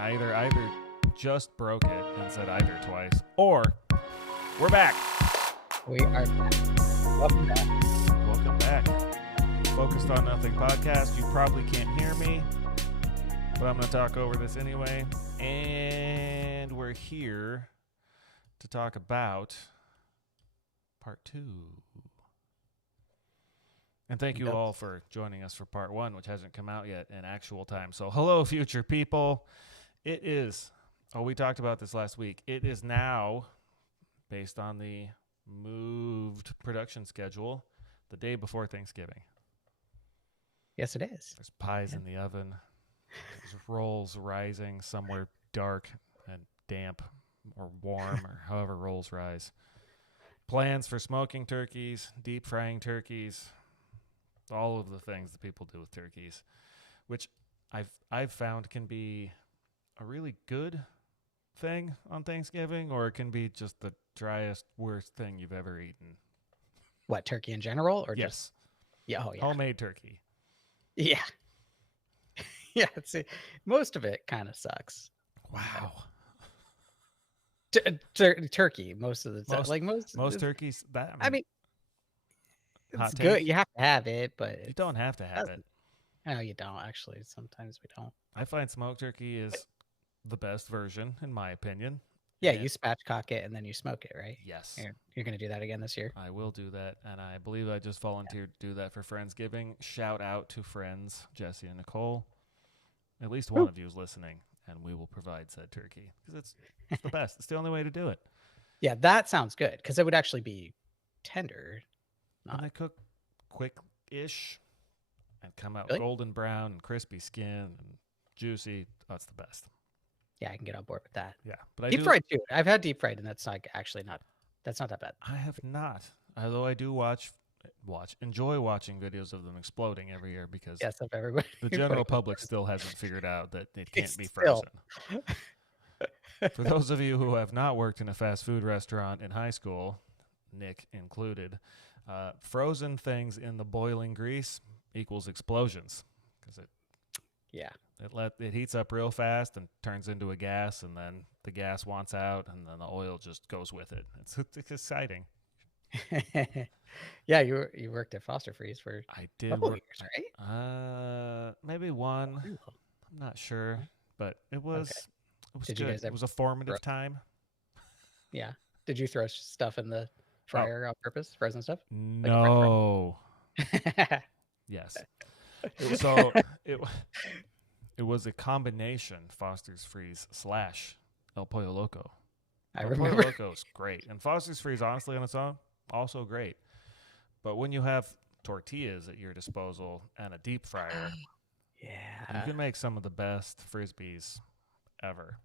I either just broke it and said either twice, or we're back. We are back. Welcome back. Welcome back. Focused on Nothing podcast. You probably can't hear me, but I'm going to talk over this anyway. And we're here to talk about part 2. And thank you all for joining us for part 1, which hasn't come out yet in actual time. So hello, future people. It is, we talked about this last week. It is now, based on the moved production schedule, the day before Thanksgiving. Yes, it is. There's pies in the oven. There's rolls rising somewhere dark and damp or warm or however rolls rise. Plans for smoking turkeys, deep frying turkeys, all of the things that people do with turkeys, which I've found can be a really good thing on Thanksgiving, or it can be just the driest, worst thing you've ever eaten. What, turkey in general, or yes. just yeah, oh yeah, homemade turkey. Yeah, yeah. See, most of it kind of sucks. Wow. Turkey most of the time, like most turkeys. That I mean hot it's take? good. You have to have it, but You don't have to have it. No, you don't. Actually, sometimes we don't. I find smoked turkey is the best version, in my opinion. Yeah, you spatchcock it and then you smoke it, right? Yes. You're going to do that again this year? I will do that, and I believe I just volunteered to do that for Friendsgiving. Shout out to friends Jesse and Nicole. At least one of you is listening, and we will provide said turkey because it's the best. It's the only way to do it. Yeah, that sounds good because it would actually be tender. And they cook quick-ish and come out Really? golden brown and crispy skin and juicy. That's the best. Yeah, I can get on board with that. Yeah, but Deep fried too. I've had deep fried, and that's not that bad. I have not, although I do enjoy watching videos of them exploding every year because Yes, of everybody. the general public still hasn't figured out that it can't be frozen. For those of you who have not worked in a fast food restaurant in high school, Nick included, frozen things in the boiling grease equals explosions because it heats up real fast and turns into a gas, and then the gas wants out, and then the oil just goes with it. It's exciting. Yeah, you worked at Foster Freeze for I did a couple years, right? Maybe one. I'm not sure, but it was Did good. you guys It was a formative time. Yeah. Did you throw stuff in the fryer on purpose, frozen stuff? No. Yes. It was a combination Foster's Freeze / El Pollo Loco. I El remember. Pollo Loco is great, and Foster's Freeze, honestly, on its own, also great. But when you have tortillas at your disposal and a deep fryer, you can make some of the best Frisbees ever.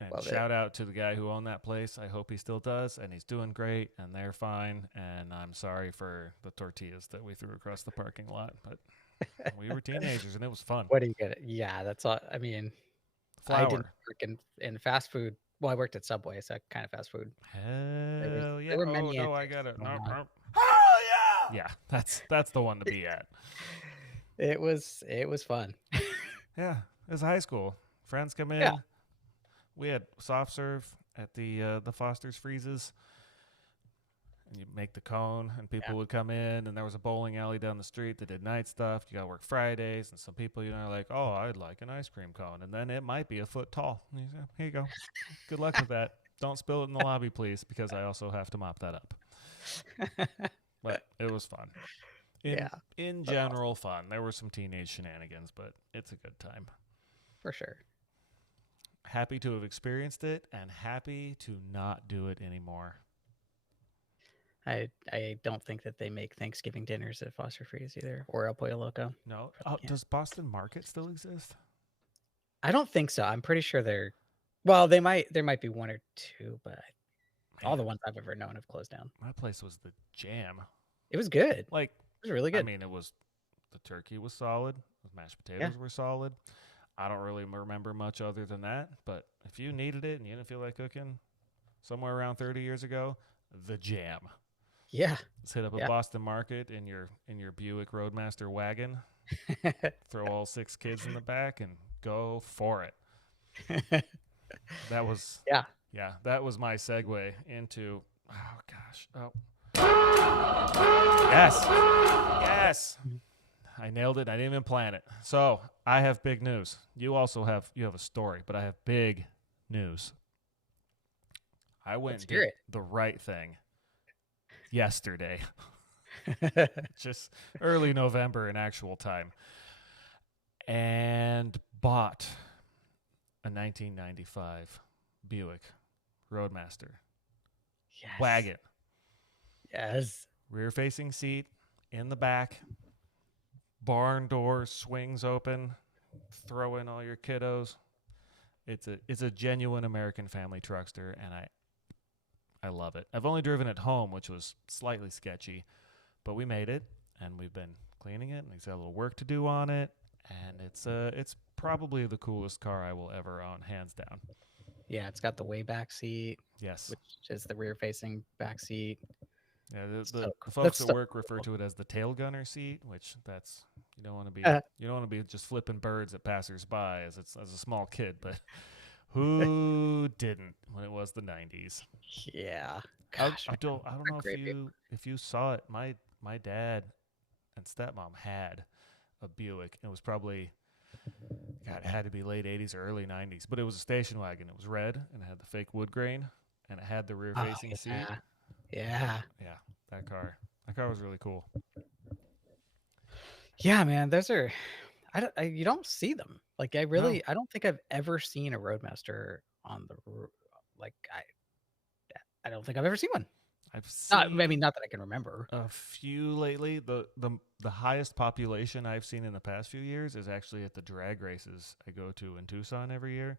And shout out to the guy who owned that place. I hope he still does, and he's doing great, and they're fine. And I'm sorry for the tortillas that we threw across the parking lot, but we were teenagers, and it was fun. What do you get? Yeah, that's all. I mean, Flour. I didn't work in fast food. Well, I worked at Subway, so kind of fast food. Hell yeah! There were many no, I got it. going on. Hell yeah! Yeah, that's the one to be at. It was fun. Yeah, it was high school. Friends come in. Yeah. We had soft serve at the Foster's Freezes. And you make the cone, and people would come in, and there was a bowling alley down the street that did night stuff. You got to work Fridays, and some people, are like, oh, I'd like an ice cream cone. And then it might be a foot tall. And you say, here you go. Good luck with that. Don't spill it in the lobby, please, because I also have to mop that up. But it was fun. In general, fun. There were some teenage shenanigans, but it's a good time. For sure. Happy to have experienced it, and happy to not do it anymore. I don't think that they make Thanksgiving dinners at Foster Freeze either, or El Pollo Loco. No. Does Boston Market still exist? I don't think so. I'm pretty sure they're. Well, there might be one or two, but all the ones I've ever known have closed down. My place was the jam. It was good. Like, it was really good. I mean, the turkey was solid. The mashed potatoes were solid. I don't really remember much other than that. But if you needed it and you didn't feel like cooking, somewhere around 30 years ago, the jam. Yeah. Let's hit up a Boston Market in your Buick Roadmaster wagon. throw all 6 kids in the back, and go for it. That was, Yeah. yeah, that was my segue into, oh gosh, oh. Yes, yes. I nailed it. I didn't even plan it. So I have big news. You have a story, but I have big news. I went Let's and hear did the right thing yesterday, it. just early November in actual time, and bought a 1995 Buick Roadmaster Yes. wagon. Yes. Rear facing seat in the back. Barn door swings open. Throw in all your kiddos. It's a genuine American family truckster, and I love it. I've only driven it home, which was slightly sketchy, but we made it, and we've been cleaning it, and it's got a little work to do on it, and it's probably the coolest car I will ever own, hands down. Yeah, it's got the way back seat, Yes. which is the rear facing back seat. Yeah, the So cool. folks That's at so work refer cool. to it as the tail gunner seat, which that's you don't want to be Uh, you don't want to be just flipping birds at passersby as a small kid, but who didn't when it was the 90s? yeah. I, Gosh, I man, don't I don't what a know great vehicle. if you saw it. My dad and stepmom had a Buick. It was probably, God, it had to be late 80s or early 90s, but it was a station wagon. It was red and it had the fake wood grain and it had the rear Oh, facing seat. yeah. Yeah. Yeah, that car was really cool. Yeah, man. Those are you don't see them. Like I No, don't think I've ever seen a Roadmaster on the like I don't think I've ever seen one. I've Not I mean seen not that I can remember. a few lately. The highest population I've seen in the past few years is actually at the drag races I go to in Tucson every year,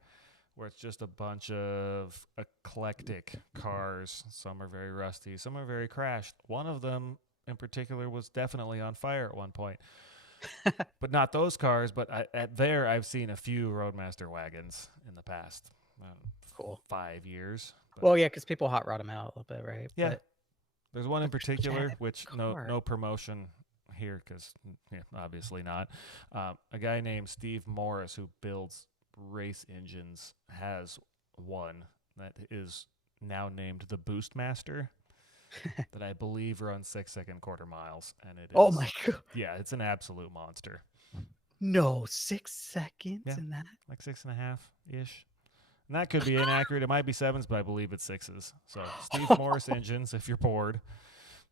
where it's just a bunch of eclectic cars. Some are very rusty, some are very crashed. One of them in particular was definitely on fire at one point. But not those cars, but I've seen a few Roadmaster wagons in the past Cool. 5 years. But Well, yeah, because people hot rod them out a little bit, right? yeah, But there's one in they're such a particular, heavy which car. no promotion here because obviously not. A guy named Steve Morris who builds race engines has one that is now named the Boostmaster that I believe runs 6-second quarter miles, and it Oh is my god. yeah, it's an absolute monster. No, 6 seconds Yeah, in that. like 6.5 ish. And that could be inaccurate. It might be 7s, but I believe it's 6s. So Steve Morris engines, if you're bored,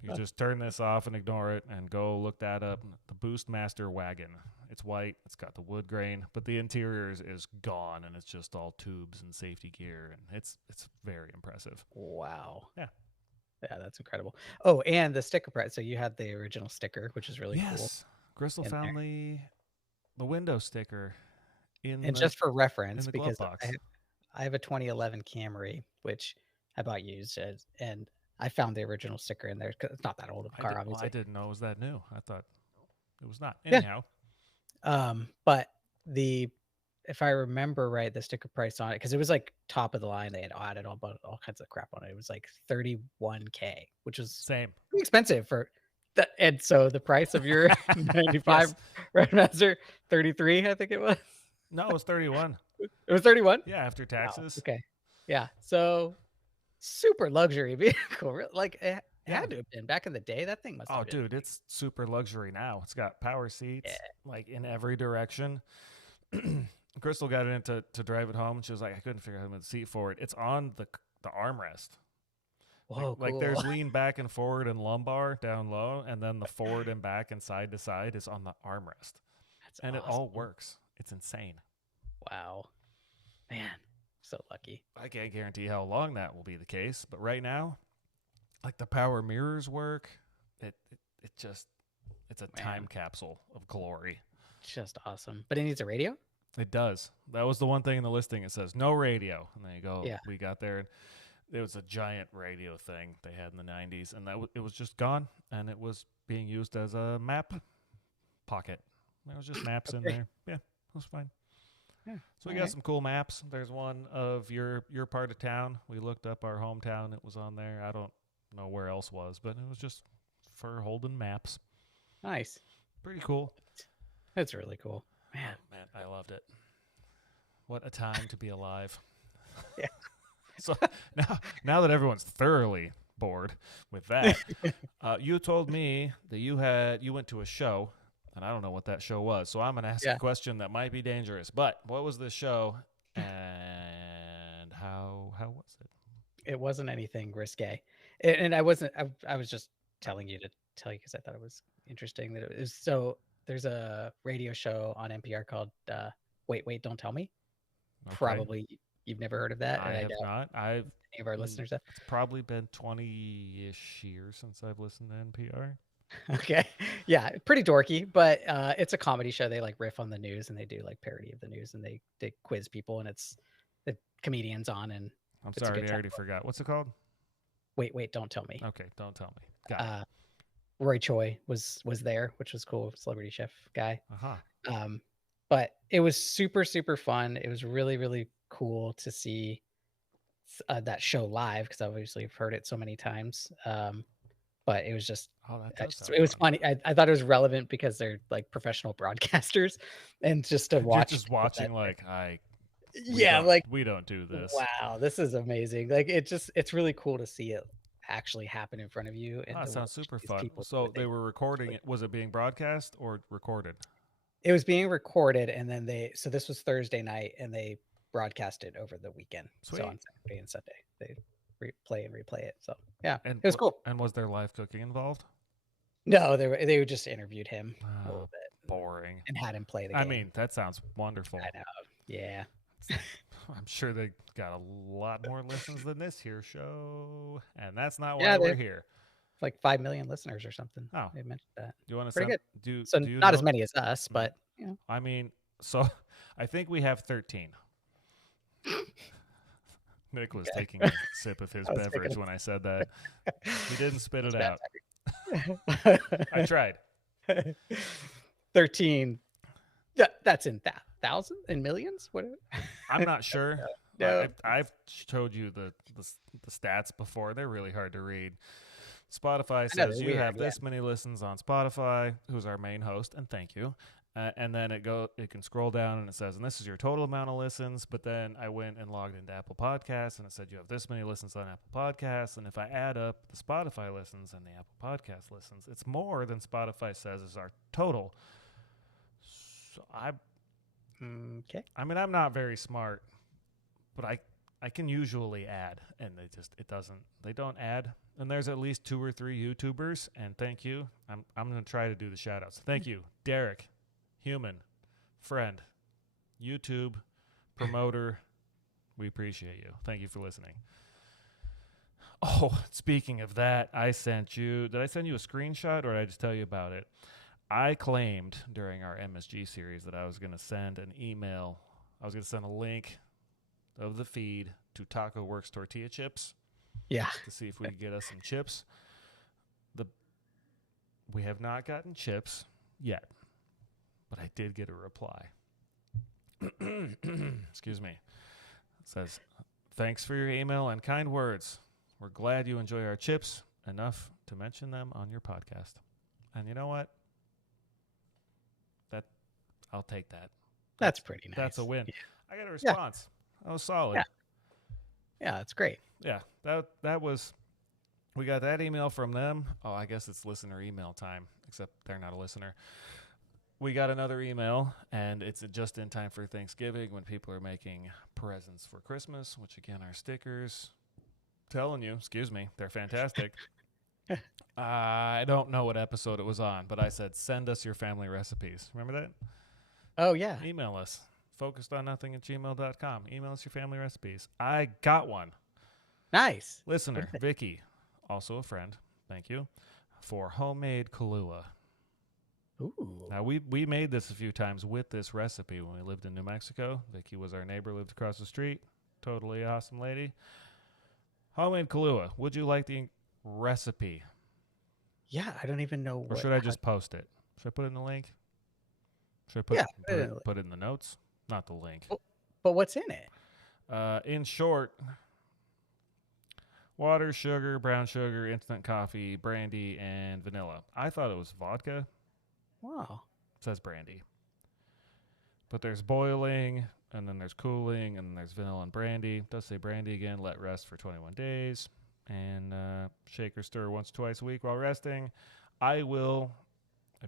you just turn this off and ignore it and go look that up. The Boostmaster wagon. It's white. It's got the wood grain, but the interior is gone and it's just all tubes and safety gear, and it's very impressive. Wow. Yeah. Yeah, that's incredible. Oh, and the sticker price. So you had the original sticker, which is really cool Yes. Crystal in there. found the window sticker And just for in reference, the glove because box. I have a 2011 Camry, which I bought used, and I found the original sticker in there. 'Cause it's not that old of a car, I obviously. didn't know it was that new. I thought it was not. Yeah. Anyhow, But if I remember right, the sticker price on it, because it was like top of the line, they had added all kinds of crap on it. It was like 31K, which was same. pretty expensive for that. And so the price of your 95 Yes. Redmaster, 33, I think it was. No, it was 31. It was 31. Yeah, after Wow. taxes. Okay. Yeah. So super luxury vehicle. Like it Yeah. had to have been back in the day. That thing must Oh, have been. dude, it's super luxury now. It's got power Yeah. seats like in every direction. Crystal got in to drive it home, and she was like, I couldn't figure out how to move the seat forward. It's on the armrest. Whoa, Like cool. there's lean back and forward and lumbar down low, and then the forward and back and side to side is on the armrest. That's And awesome. it all works. It's insane. Wow. Man, so lucky. I can't guarantee how long that will be the case, but right now, like the power mirrors work. It just it's a time capsule of glory. Just awesome. But it needs a radio? It does. That was the one thing in the listing. It says no radio, and there you go. Yeah. We got there, and it was a giant radio thing they had in the 90s, and it was just gone, and it was being used as a map pocket. There was just maps in there. Yeah, it was fine. Yeah. So we got some cool maps. There's one of your part of town. We looked up our hometown. It was on there. I don't know where else was, but it was just for holding maps. Nice. Pretty cool. That's really cool. Man. Oh, man, I loved it. What a time to be alive. Yeah. So now that everyone's thoroughly bored with that, you told me that you went to a show, and I don't know what that show was. So I'm gonna ask Yeah. a question that might be dangerous. But what was this show, and how was it? It wasn't anything risque. And I wasn't, I was just telling you to tell you because I thought it was interesting that it was. So there's a radio show on NPR called Wait, Wait, Don't Tell Me. Okay. Probably you've never heard of that. I And I have doubt not. I've any of our listeners have. It's probably been 20-ish years since I've listened to NPR. Okay. Yeah, pretty dorky, but it's a comedy show. They like riff on the news and they do like parody of the news and they quiz people and it's the comedians on and I'm it's a sorry, good I time. already forgot. What's it called? Wait, Wait, Don't Tell Me. Okay, don't tell me. Got it. Roy Choi was there, which was cool. Celebrity chef guy. Uh-huh. But it was super, super fun. It was really, really cool to see that show live because obviously I've heard it so many times. But it was just, Oh, that does sound it was fun. funny. I thought it was relevant because they're like professional broadcasters, and just to You're watch just people watching that, we like we don't do this. wow, this is amazing. Like it's really cool to see it actually happen in front of you and Oh, that to sounds watch super these fun. people do So what they they were recording it. Was it being broadcast or recorded? It was being recorded, and then so this was Thursday night, and they broadcast it over the weekend. Sweet. So on Saturday and Sunday, they play and replay it. So yeah, And it was cool. And was there live cooking involved? No, they just interviewed him a little bit, Boring. and had him play the game. I mean, that sounds wonderful. I know. Yeah. I'm sure they got a lot more listens than this here show, and that's not why we're here. Like 5 million listeners or something. Oh, they mentioned that. Do you want to pretty send, good? Do you not know? as many as us, but you know. I mean, so I think we have 13. Nick was taking a sip of his beverage when I said that. He didn't spit it out. I tried. 13. That's in thousands and millions. What? I'm not sure. No. I've showed you the stats before. They're really hard to read. Spotify says you have this many listens on Spotify, who's our main host, and thank you. And then it can scroll down and it says, and this is your total amount of listens. But then I went and logged into Apple Podcasts and it said you have this many listens on Apple Podcasts. And if I add up the Spotify listens and the Apple Podcast listens, it's more than Spotify says is our total. So Okay. I mean, I'm not very smart, but I can usually add, and they don't add. And there's at least 2 or 3 YouTubers, and thank you. I'm going to try to do the shout outs. Thank you, Derek, human, friend, YouTube, promoter. We appreciate you. Thank you for listening. Oh, speaking of that, did I send you a screenshot or did I just tell you about it? I claimed during our MSG series that I was going to send an email. I was going to send a link of the feed to Taco Works tortilla chips. Yeah. To see if we could get us some chips. We have not gotten chips yet, but I did get a reply. Excuse me. It says, thanks for your email and kind words. We're glad you enjoy our chips enough to mention them on your podcast. And you know what? I'll take that. That's pretty nice. That's a win. Yeah. I got a response. Yeah. That was solid. Yeah, that's great. Yeah, that was. We got that email from them. Oh, I guess it's listener email time, except they're not a listener. We got another email, and it's just in time for Thanksgiving when people are making presents for Christmas, which again are stickers. Telling you, excuse me, they're fantastic. I don't know what episode it was on, but I said, send us your family recipes. Remember that? Oh, yeah. Email us. focusedonnothing@gmail.com. Email us your family recipes. I got one. Nice. Listener, Vicki, also a friend, thank you, for homemade Kahlua. Ooh. Now, we made this a few times with this recipe when we lived in New Mexico. Vicki was our neighbor, lived across the street. Totally awesome lady. Homemade Kahlua. Would you like the recipe? Yeah, I don't even know. Or should I just post it? Should I put it in the link? Should I put it in the notes? Not the link. But what's in it? In short, water, sugar, brown sugar, instant coffee, brandy, and vanilla. I thought it was vodka. Wow. It says brandy. But there's boiling, and then there's cooling, and then there's vanilla and brandy. It does say brandy again. Let rest for 21 days. And shake or stir once or twice a week while resting. I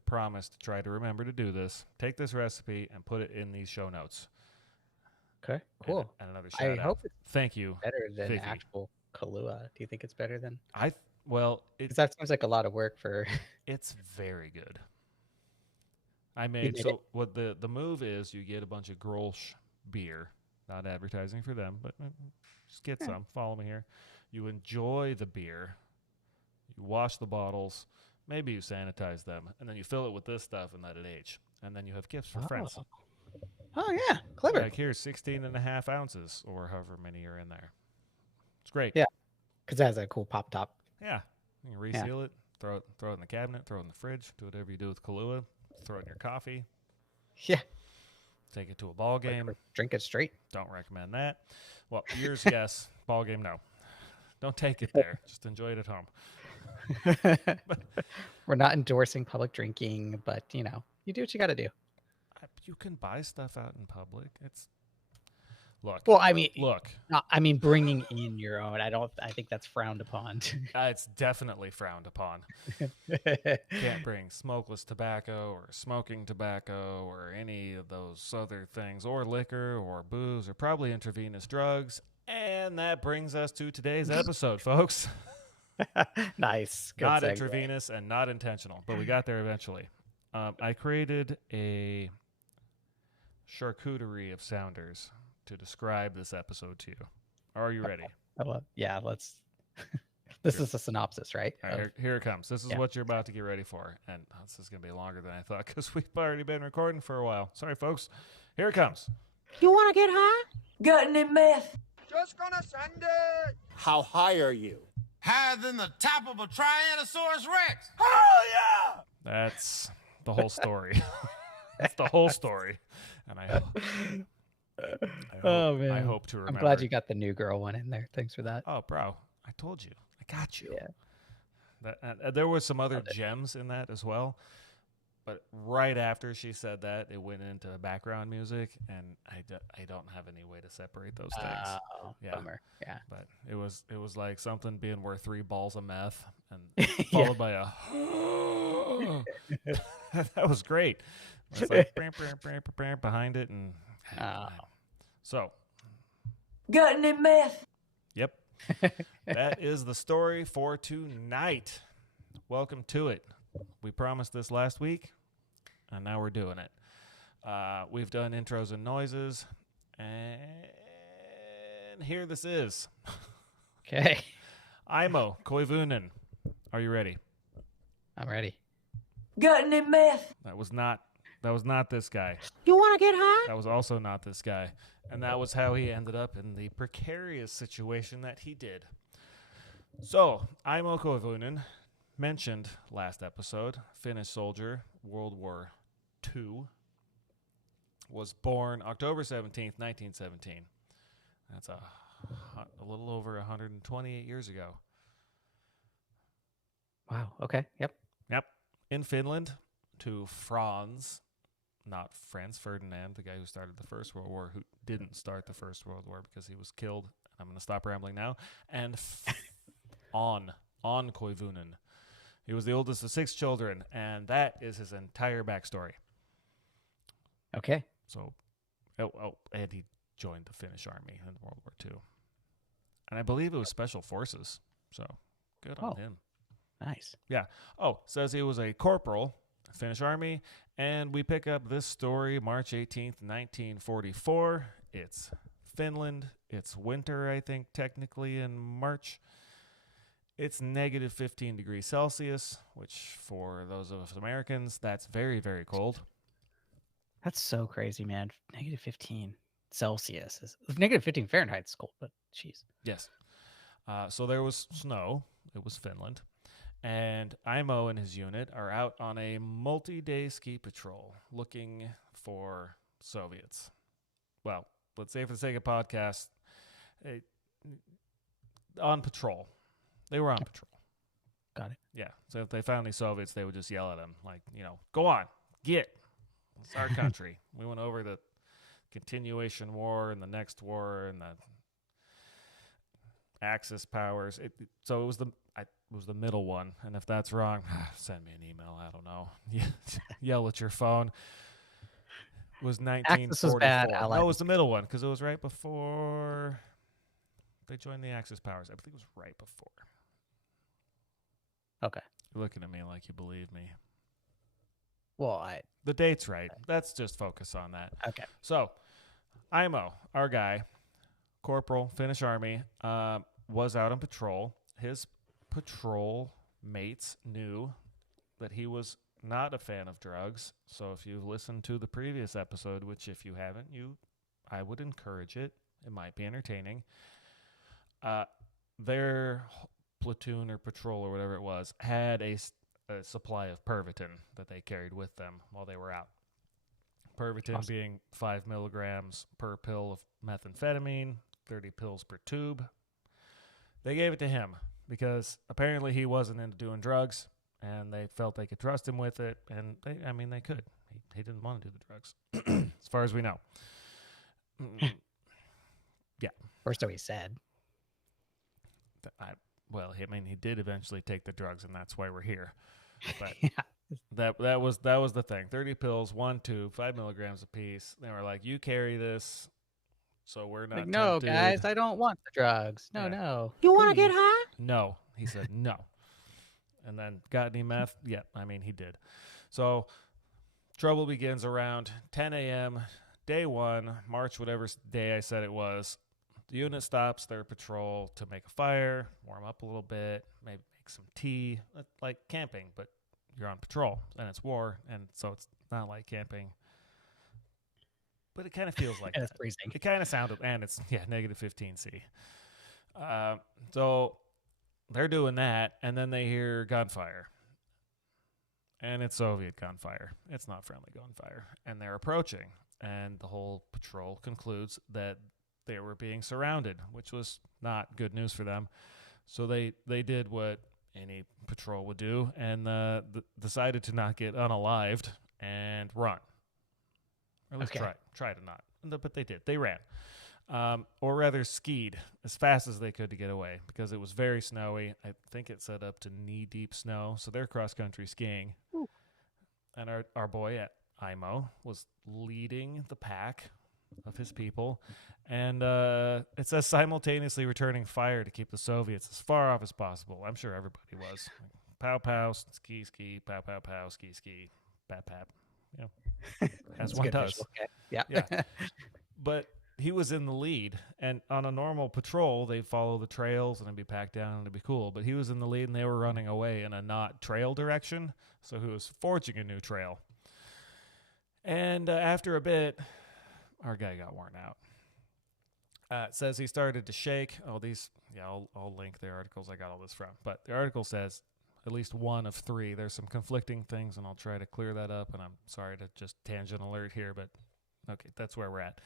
promise to try to remember to do this. Take this recipe and put it in these show notes. Okay, cool. And another shout out. I hope it's Thank you. better than Vicky. actual Kahlua. Do you think it's better than? Because that seems like a lot of work for. It's very good. I made what the move is. You get a bunch of Grolsch beer. Not advertising for them, but just get some. Follow me here. You enjoy the beer. You wash the bottles. Maybe you sanitize them, and then you fill it with this stuff and let it age. And then you have gifts for friends. Oh yeah, clever. Like here's 16.5 ounces, or however many are in there. It's great. Yeah, because it has a cool pop top. Yeah, you can reseal it, throw it in the cabinet, throw it in the fridge, do whatever you do with Kahlua. Throw it in your coffee. Yeah. Take it to a ball game. Drink it straight. Don't recommend that. Well, yours, yes. Ball game, no. Don't take it there. Just enjoy it at home. We're not endorsing public drinking, but you do what you got to do. You can buy stuff out in public. Look. Bringing in your own. I think that's frowned upon. It's definitely frowned upon. Can't bring smokeless tobacco or smoking tobacco or any of those other things, or liquor or booze or probably intravenous drugs. And that brings us to today's episode, folks. Nice. Good not segue. Intravenous and not intentional, but we got there eventually. I created a charcuterie of sounders to describe this episode to you. Are you ready? Let's. This is a synopsis, right? Here it comes. This is what you're about to get ready for. And this is going to be longer than I thought because we've already been recording for a while. Sorry, folks. Here it comes. You want to get high? Got any meth? Just gonna send it. How high are you? Higher than the top of a Tyrannosaurus Rex. Oh, yeah! That's the whole story. That's the whole story. And I hope to remember. I'm glad you got the new girl one in there. Thanks for that. Oh, bro. I told you. I got you. Yeah. There were some other gems in that as well. But right after she said that, it went into background music, and I don't have any way to separate those things. Yeah. Bummer. Yeah. But it was like something being worth 3 balls of meth, and followed by a that was great. It's like behind it, and so Got any meth? Yep. That is the story for tonight. Welcome to it. We promised this last week, and now we're doing it. We've done intros and noises, and here this is. Okay. Aimo Koivunen. Are you ready? I'm ready. Got any meth? That was not this guy. You want to get high? That was also not this guy. And that was how he ended up in the precarious situation that he did. So, Aimo Koivunen, mentioned last episode, Finnish soldier, World War II, was born October 17th, 1917. That's a little over 128 years ago. Wow. Okay. Yep. In Finland, to Franz, not Franz Ferdinand, the guy who started the First World War, who didn't start the First World War because he was killed. I'm going to stop rambling now. And on Koivunen. He was the oldest of 6 children, and that is his entire backstory. Okay. So, and he joined the Finnish army in World War II. And I believe it was Special Forces, so good on him. Nice. Yeah. Says he was a corporal, Finnish army, and we pick up this story March 18th, 1944. It's Finland. It's winter, I think, technically in March. It's negative 15 degrees Celsius, which for those of us Americans, that's very, very cold. That's so crazy, man. Negative 15 Celsius. Negative 15 Fahrenheit is cold, but jeez. Yes. So there was snow. It was Finland. And Aimo and his unit are out on a multi-day ski patrol looking for Soviets. Well, let's say for the sake of podcast, on patrol. They were on patrol. Got it. Yeah. So if they found any Soviets, they would just yell at them, like, go on, get. It's our country. We went over to continuation war and the next war and the Axis powers. So it was the middle one. And if that's wrong, send me an email. I don't know. Yell at your phone. It was 1944. Axis was bad, Allied No, it was the middle one because it was right before they joined the Axis powers. I think it was right before. Okay. You're looking at me like you believe me. Well, The date's right. Let's just focus on that. okay. So, Aimo, our guy, Corporal, Finnish Army, was out on patrol. His patrol mates knew that he was not a fan of drugs. So if you've listened to the previous episode, which if you haven't, I would encourage it. It might be entertaining. Their platoon or patrol or whatever it was had a supply of Pervitin that they carried with them while they were out. Pervitin Awesome. being 5 milligrams per pill of methamphetamine, 30 pills per tube. They gave it to him because apparently he wasn't into doing drugs, and they felt they could trust him with it, and they could. He didn't want to do the drugs, as far as we know. Yeah. Or so he said. He did eventually take the drugs, and that's why we're here. But Yeah. that was the thing. 30 pills, 1 tube, 5 milligrams apiece. They were like, "You carry this, so we're not." Like, no, tempted." guys, I don't want the drugs. No, Yeah. no. You want to get please." high? No, he said no. And then got any meth? Yeah, he did. So trouble begins around 10 a.m. Day 1, March, whatever day I said it was. The unit stops their patrol to make a fire, warm up a little bit, maybe make some tea, like camping, but you're on patrol and it's war, and so it's not like camping. But it kind of feels like And it's that. freezing. It kind of sounded, and it's negative 15°C. So they're doing that, and then they hear gunfire. And it's Soviet gunfire. It's not friendly gunfire. And they're approaching, and the whole patrol concludes that they were being surrounded, which was not good news for them. So they did what any patrol would do, and decided to not get unalived and run. Or at least Okay. try to not. But they did. They ran. Or rather skied as fast as they could to get away because it was very snowy. I think it set up to knee-deep snow, so they're cross-country skiing. Ooh. And our boy at Aimo was leading the pack of his people, and it says simultaneously returning fire to keep the Soviets as far off as possible. I'm sure everybody was. Pow, pow, ski, ski, pow, pow, pow, ski, ski, pap, pap. You know, as That's a one good does. visual. Okay. Yeah. Yeah. But he was in the lead, and on a normal patrol, they'd follow the trails and it'd be packed down and it'd be cool. But he was in the lead, and they were running away in a not trail direction, so he was forging a new trail. And after a bit, our guy got worn out. It says he started to shake. I'll link the articles I got all this from. But the article says at least one of 3. There's some conflicting things, and I'll try to clear that up. And I'm sorry to just tangent alert here, but okay, that's where we're at.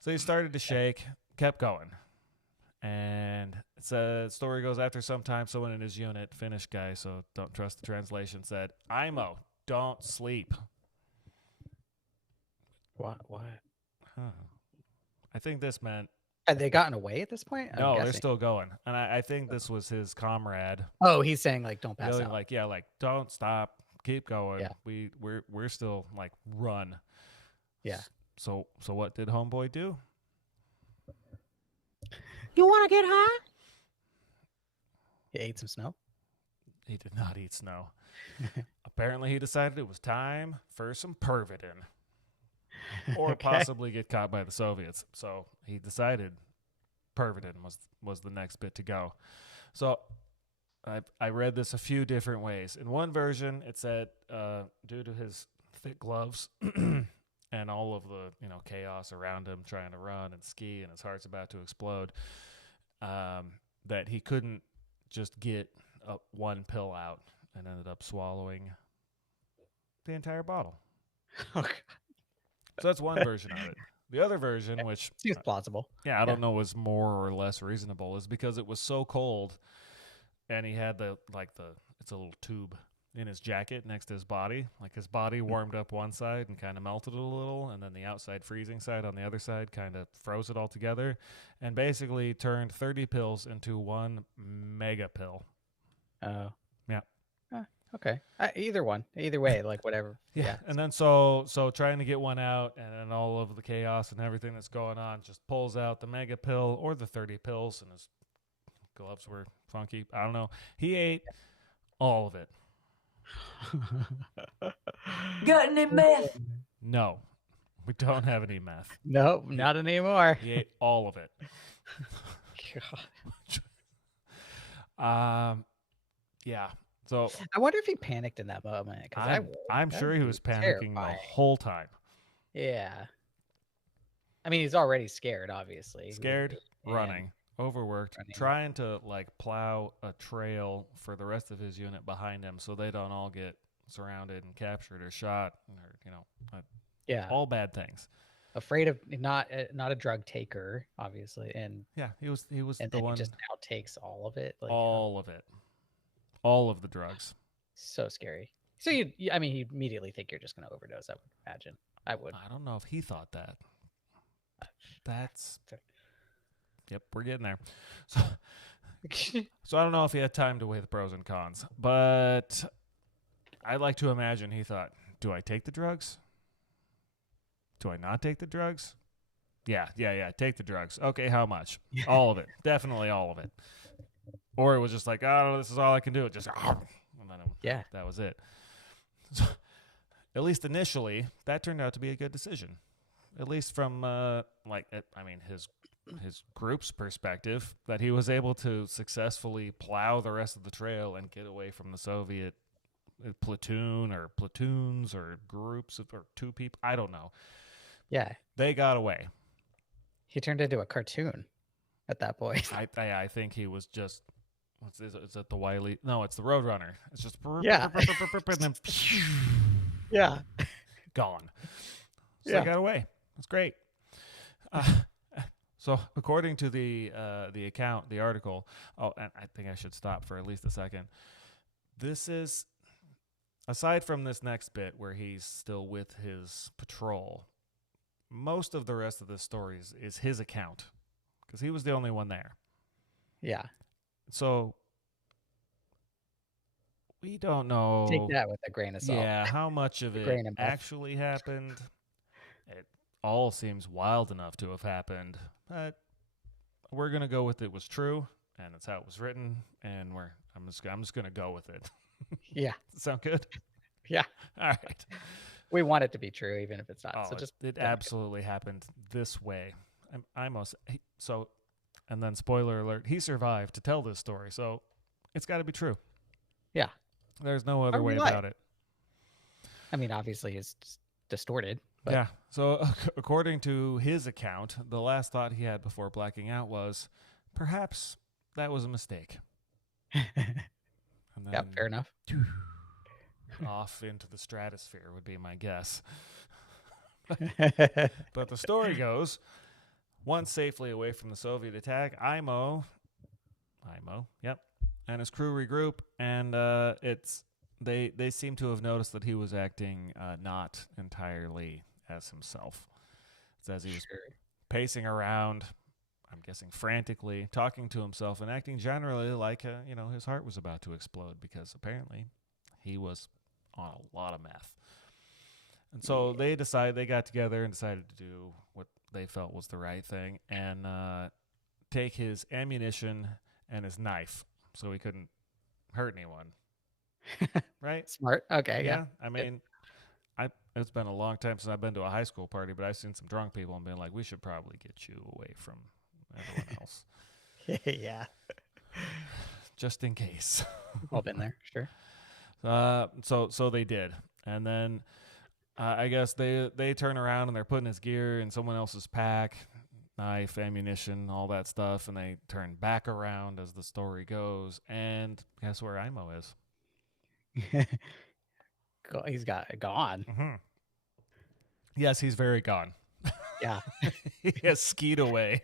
So he started to shake, kept going. And the story goes after some time, someone in his unit, Finnish guy, so don't trust the translation, said, "Aimo, don't sleep." What? Huh. I think this meant Had they gotten away at this point? I'm no, they're guessing. still going. And I think this was his comrade. Oh, he's saying like, don't pass Yelling out. like, don't stop, keep going. Yeah. We're still like, run. Yeah. So what did homeboy do? You want to get high? He ate some snow. He did not eat snow. Apparently he decided it was time for some Pervitin. Or Okay. possibly get caught by the Soviets. So he decided Pervitin was the next bit to go. So I read this a few different ways. In one version, it said due to his thick gloves and all of the chaos around him trying to run and ski and his heart's about to explode, that he couldn't just get one pill out and ended up swallowing the entire bottle. Okay. So that's one version of it. The other version, which Seems plausible. I don't know was more or less reasonable, is because it was so cold, and he had it's a little tube in his jacket next to his body. Like his body warmed up one side and kind of melted it a little, and then the outside freezing side on the other side kind of froze it all together, and basically turned 30 pills into one mega pill. Oh. Yeah. Okay. Either way, like whatever. Yeah. And then so trying to get one out, and then all of the chaos and everything that's going on, just pulls out the mega pill or the 30 pills, and his gloves were funky. I don't know. He ate all of it. Got any meth? No, we don't have any meth. No, not anymore. He ate all of it. Yeah. So I wonder if he panicked in that moment. I'm sure he was panicking the whole time. Yeah. I mean, he's already scared, obviously. Scared, And running, overworked, trying to like plow a trail for the rest of his unit behind him so they don't all get surrounded and captured or shot, or all bad things. Afraid of not a drug taker, obviously, and yeah, he was and the then one. He just now takes all of it, like, all of it, all of the drugs. So scary. So you immediately think you're just going to overdose. I would imagine. I would. I don't know if he thought that. Yep, we're getting there. So I don't know if he had time to weigh the pros and cons, but I like to imagine he thought, do I take the drugs? Do I not take the drugs? Yeah, take the drugs. Okay, how much? All of it. Definitely all of it. Or it was just like, oh, this is all I can do. It just, and then that was it. So, at least initially, that turned out to be a good decision. At least from, his group's perspective, that he was able to successfully plow the rest of the trail and get away from the Soviet platoon or platoons or groups or two people. I don't know. Yeah. They got away. He turned into a cartoon at that point. I think he was just, is it the Wiley? No, it's the Roadrunner. It's just, and then, yeah, gone. So they got away. It's great. So according to the account, the article, and I think I should stop for at least a second. This is, aside from this next bit where he's still with his patrol, most of the rest of this story is his account, because he was the only one there. Yeah. So we don't know. Take that with a grain of salt. Yeah, how much of it actually happened. It all seems wild enough to have happened, but we're gonna go with it was true, and that's how it was written, and I'm just gonna go with it. Yeah. Sound good? Yeah. All right. We want it to be true, even if it's not. So it absolutely happened this way. And then spoiler alert, he survived to tell this story, so it's got to be true. Yeah. There's no other way about it. I mean, obviously it's distorted. But... Yeah. So according to his account, the last thought he had before blacking out was, perhaps that was a mistake. And then, yeah, fair enough. Off into the stratosphere would be my guess. But the story goes, once safely away from the Soviet attack, Aimo, yep, and his crew regroup, and they seem to have noticed that he was acting not entirely as himself. It's as he was pacing around, I'm guessing frantically, talking to himself and acting generally like his heart was about to explode, because apparently he was on a lot of meth. And so they got together and decided to do what they felt was the right thing, and take his ammunition and his knife so he couldn't hurt anyone. Right? Smart. Okay. Yeah. I mean, it's been a long time since I've been to a high school party, but I've seen some drunk people and been like, we should probably get you away from everyone else. Yeah. Just in case. All been there. Sure. So they did. And then I guess they turn around and they're putting his gear in someone else's pack, knife, ammunition, all that stuff, and they turn back around as the story goes, and guess where Aimo is? He's gone. Mm-hmm. Yes, he's very gone. Yeah. He has skied away.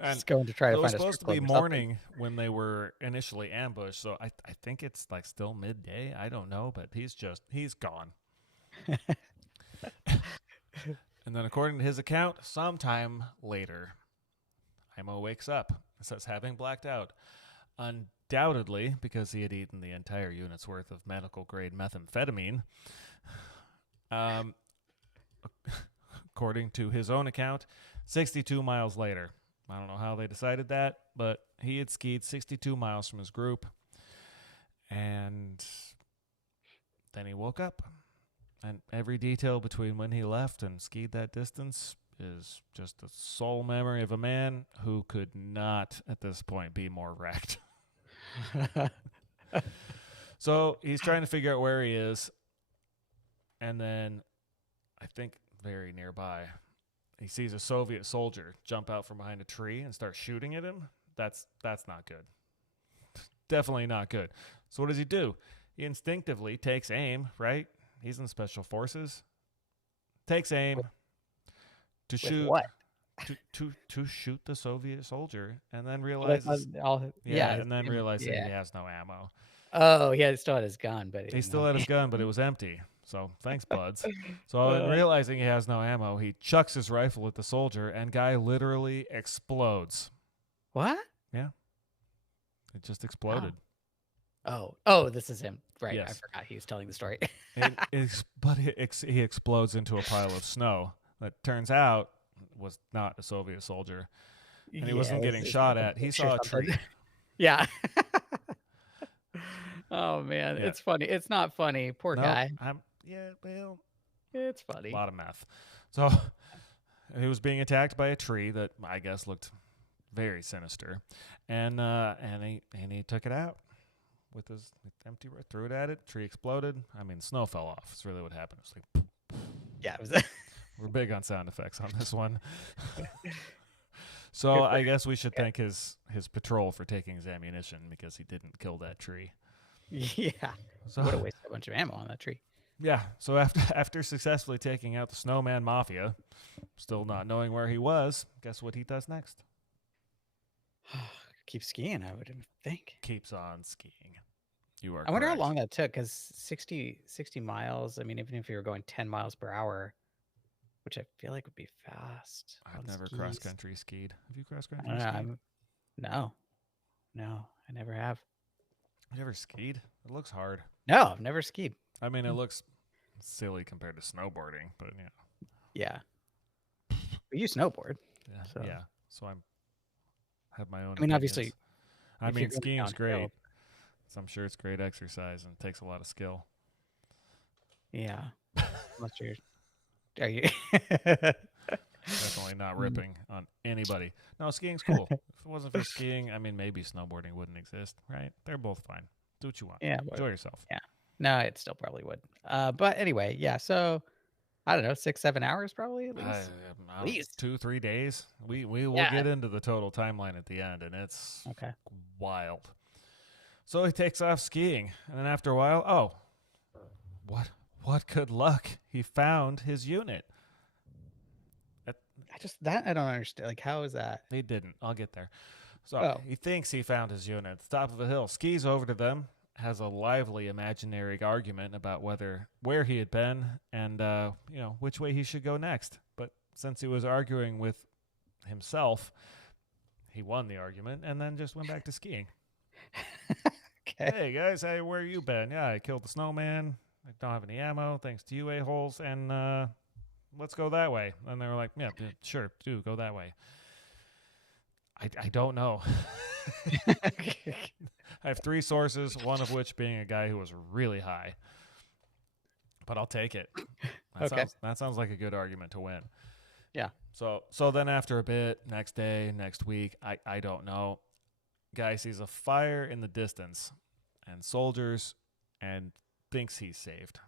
And Just going to try to it was find a supposed strip to be club or something. morning when they were initially ambushed, so I think it's like still midday. I don't know, but he's gone. And then according to his account, sometime later, Aimo wakes up and says having blacked out. Undoubtedly because he had eaten the entire unit's worth of medical grade methamphetamine. According to his own account, 62 miles later. I don't know how they decided that, but he had skied 62 miles from his group. And then he woke up. And every detail between when he left and skied that distance is just the sole memory of a man who could not, at this point, be more wrecked. So he's trying to figure out where he is. And then, I think very nearby, he sees a Soviet soldier jump out from behind a tree and start shooting at him. That's not good. Definitely not good. So what does he do? He instinctively takes aim, right? He's in special forces. Takes aim to shoot what? to shoot the Soviet soldier, and then Well, that's realizes and then realizes that he has no ammo. Oh, he still had his gun, but He still had his gun, but it was empty. So thanks, buds. So in realizing he has no ammo, he chucks his rifle at the soldier, and guy literally explodes. What? Yeah, it just exploded. Oh, this is him. Right, Yes. I forgot he was telling the story. He explodes into a pile of snow that turns out was not a Soviet soldier, and he wasn't getting shot at. He saw a tree. Yeah. Oh man, Yeah. it's funny. It's not funny. Poor No, guy. Well, It's funny. a lot of meth. So he was being attacked by a tree that I guess looked very sinister, and he took it out with his empty, threw it at it. Tree exploded. I mean, snow fell off. That's really what happened. It's like, Yeah, it was. we're big on sound effects on this one. So I guess we should thank his patrol for taking his ammunition because he didn't kill that tree. Yeah. So Would have wasted a bunch of ammo on that tree. yeah. So after successfully taking out the Snowman Mafia, still not knowing where he was, guess what he does next? Keep skiing, I would think. Keeps on skiing. You are. I wonder how correct. long that took, because 60 miles, I mean, even if you were going 10 miles per hour, which I feel like would be fast. I've on never skis. cross-country skied. Have you I cross-country don't know. skied? No, I never have. You ever skied? It looks hard. No, I've never skied. I mean, it looks silly compared to snowboarding, but Yeah. But you snowboard. yeah. So- Yeah. So I'm have my own. I mean, obviously, opinions. I if mean, you're going skiing's downhill- great. So I'm sure it's great exercise and it takes a lot of skill. Yeah. Unless you're. Are you? Definitely not ripping on anybody. No, skiing's cool. If it wasn't for skiing, I mean, maybe snowboarding wouldn't exist, right? They're both fine. Do what you want. Yeah. but- Enjoy yourself. No, it still probably would. But anyway, yeah. So I don't know, 6-7 hours probably at least. I don't know, least. 2-3 days. We will Yeah. get into the total timeline at the end, and it's Okay. wild. So he takes off skiing, and then after a while, what good luck! He found his unit. I don't understand. Like, how is that? He didn't. I'll get there. So Oh. he thinks he found his unit at the top of a hill, skis over to them, has a lively imaginary argument about where he had been and which way he should go next. But since he was arguing with himself, he won the argument and then just went back to skiing. Okay. Hey guys, where you been? Yeah, I killed the snowman. I don't have any ammo, thanks to you a-holes, and let's go that way. And they were like, yeah, sure, go that way. I don't know. I have 3 sources, one of which being a guy who was really high. But I'll take it. That sounds like a good argument to win. Yeah. So then after a bit, next day, next week, I don't know. Guy sees a fire in the distance and soldiers and thinks he's saved.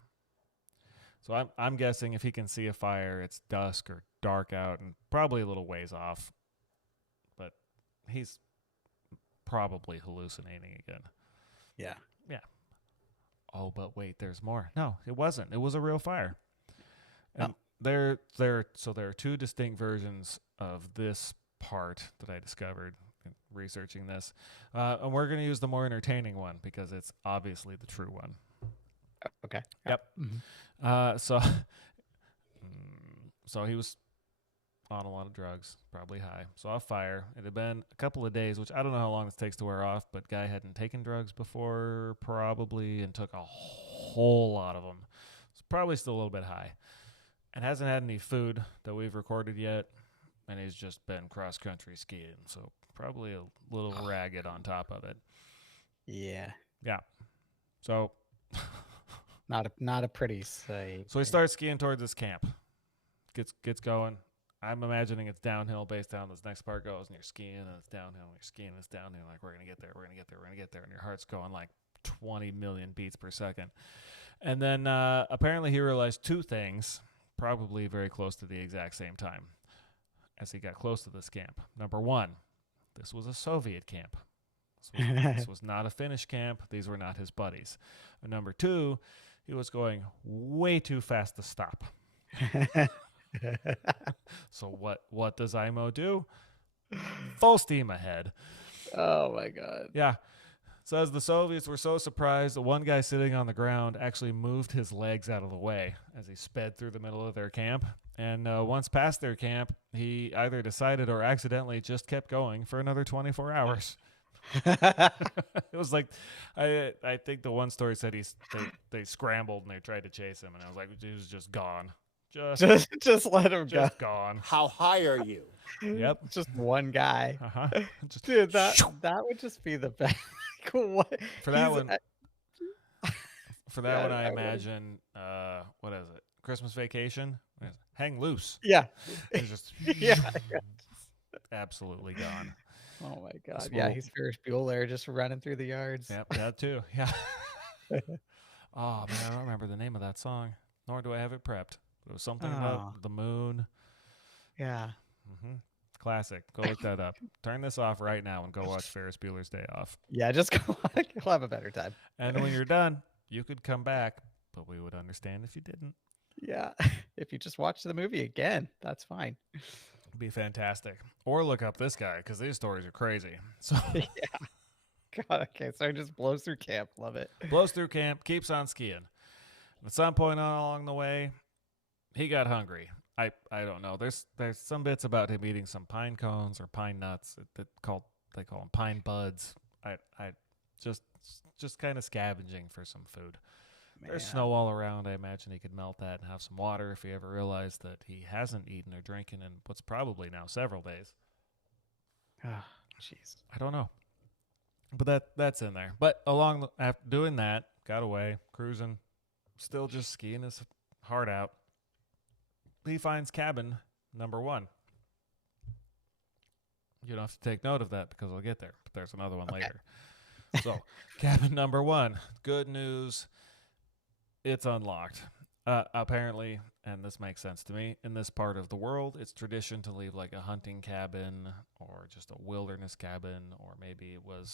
So I'm guessing if he can see a fire, it's dusk or dark out and probably a little ways off. But he's probably hallucinating again. Yeah. Oh, but wait, there's more. No, it wasn't. It was a real fire. And there are 2 distinct versions of this part that I discovered in researching this. And we're going to use the more entertaining one because it's obviously the true one. Okay. Yep. Mhm. So he was on a lot of drugs, probably high. So off fire. It had been a couple of days, which I don't know how long this takes to wear off, but guy hadn't taken drugs before probably and took a whole lot of them. It's probably still a little bit high. And hasn't had any food that we've recorded yet. And he's just been cross-country skiing. So probably a little ragged on top of it. Yeah. Yeah. So Not a pretty sight. So he starts skiing towards this camp. Gets going. I'm imagining it's downhill based on this next part goes, and you're skiing, and it's downhill, and you're skiing, and it's downhill. Like, we're going to get there, we're going to get there, we're going to get there. And your heart's going like 20 million beats per second. And then apparently he realized two things, probably very close to the exact same time as he got close to this camp. Number one, this was a Soviet camp. This was not a Finnish camp. These were not his buddies. And number two, he was going way too fast to stop. So what does Aimo do? Full steam ahead. Oh my God. Yeah. Says the Soviets were so surprised that one guy sitting on the ground actually moved his legs out of the way as he sped through the middle of their camp. And once past their camp, he either decided or accidentally just kept going for another 24 hours. It was like, I think the one story said they scrambled and they tried to chase him, and I was like, he was just gone. Just let him go. Just gone. How high are you? Yep. Just one guy. Just, Dude, that would just be the best. What? For that He's- one, for that Yeah, one, I I would. imagine what is it? Christmas Vacation? What is it? Hang Loose. Yeah. It's just Yeah. absolutely gone. Oh my God. This Yeah, little- he's Ferris Bueller just running through the yards. Yep, that too. Yeah. Oh man, I don't remember the name of that song. Nor do I have it prepped. It was something Oh. about the moon. Yeah. Classic. Go look that up. Turn this off right now and go watch Ferris Bueller's Day Off. Yeah, just go. You'll have a better time. And when you're done, you could come back, but we would understand if you didn't. Yeah. If you just watch the movie again, that's fine. It'd be fantastic. Or look up this guy because these stories are crazy. So God, okay, so it just blows through camp. Love it. blows through camp, keeps on skiing. At some point along the way, he got hungry. I don't know. There's some bits about him eating some pine cones or pine nuts. They call them pine buds. I just kind of scavenging for some food. There's Man. snow all around. I imagine he could melt that and have some water if he ever realized that he hasn't eaten or drinking in what's probably now several days. Oh, jeez. I don't know. But that's in there. But after doing that, got away, cruising, still just skiing his heart out. He finds cabin number 1. You don't have to take note of that because we'll get there. But there's another one later. So, cabin number 1. Good news. It's unlocked. Apparently, and this makes sense to me, in this part of the world, it's tradition to leave like a hunting cabin or just a wilderness cabin, or maybe it was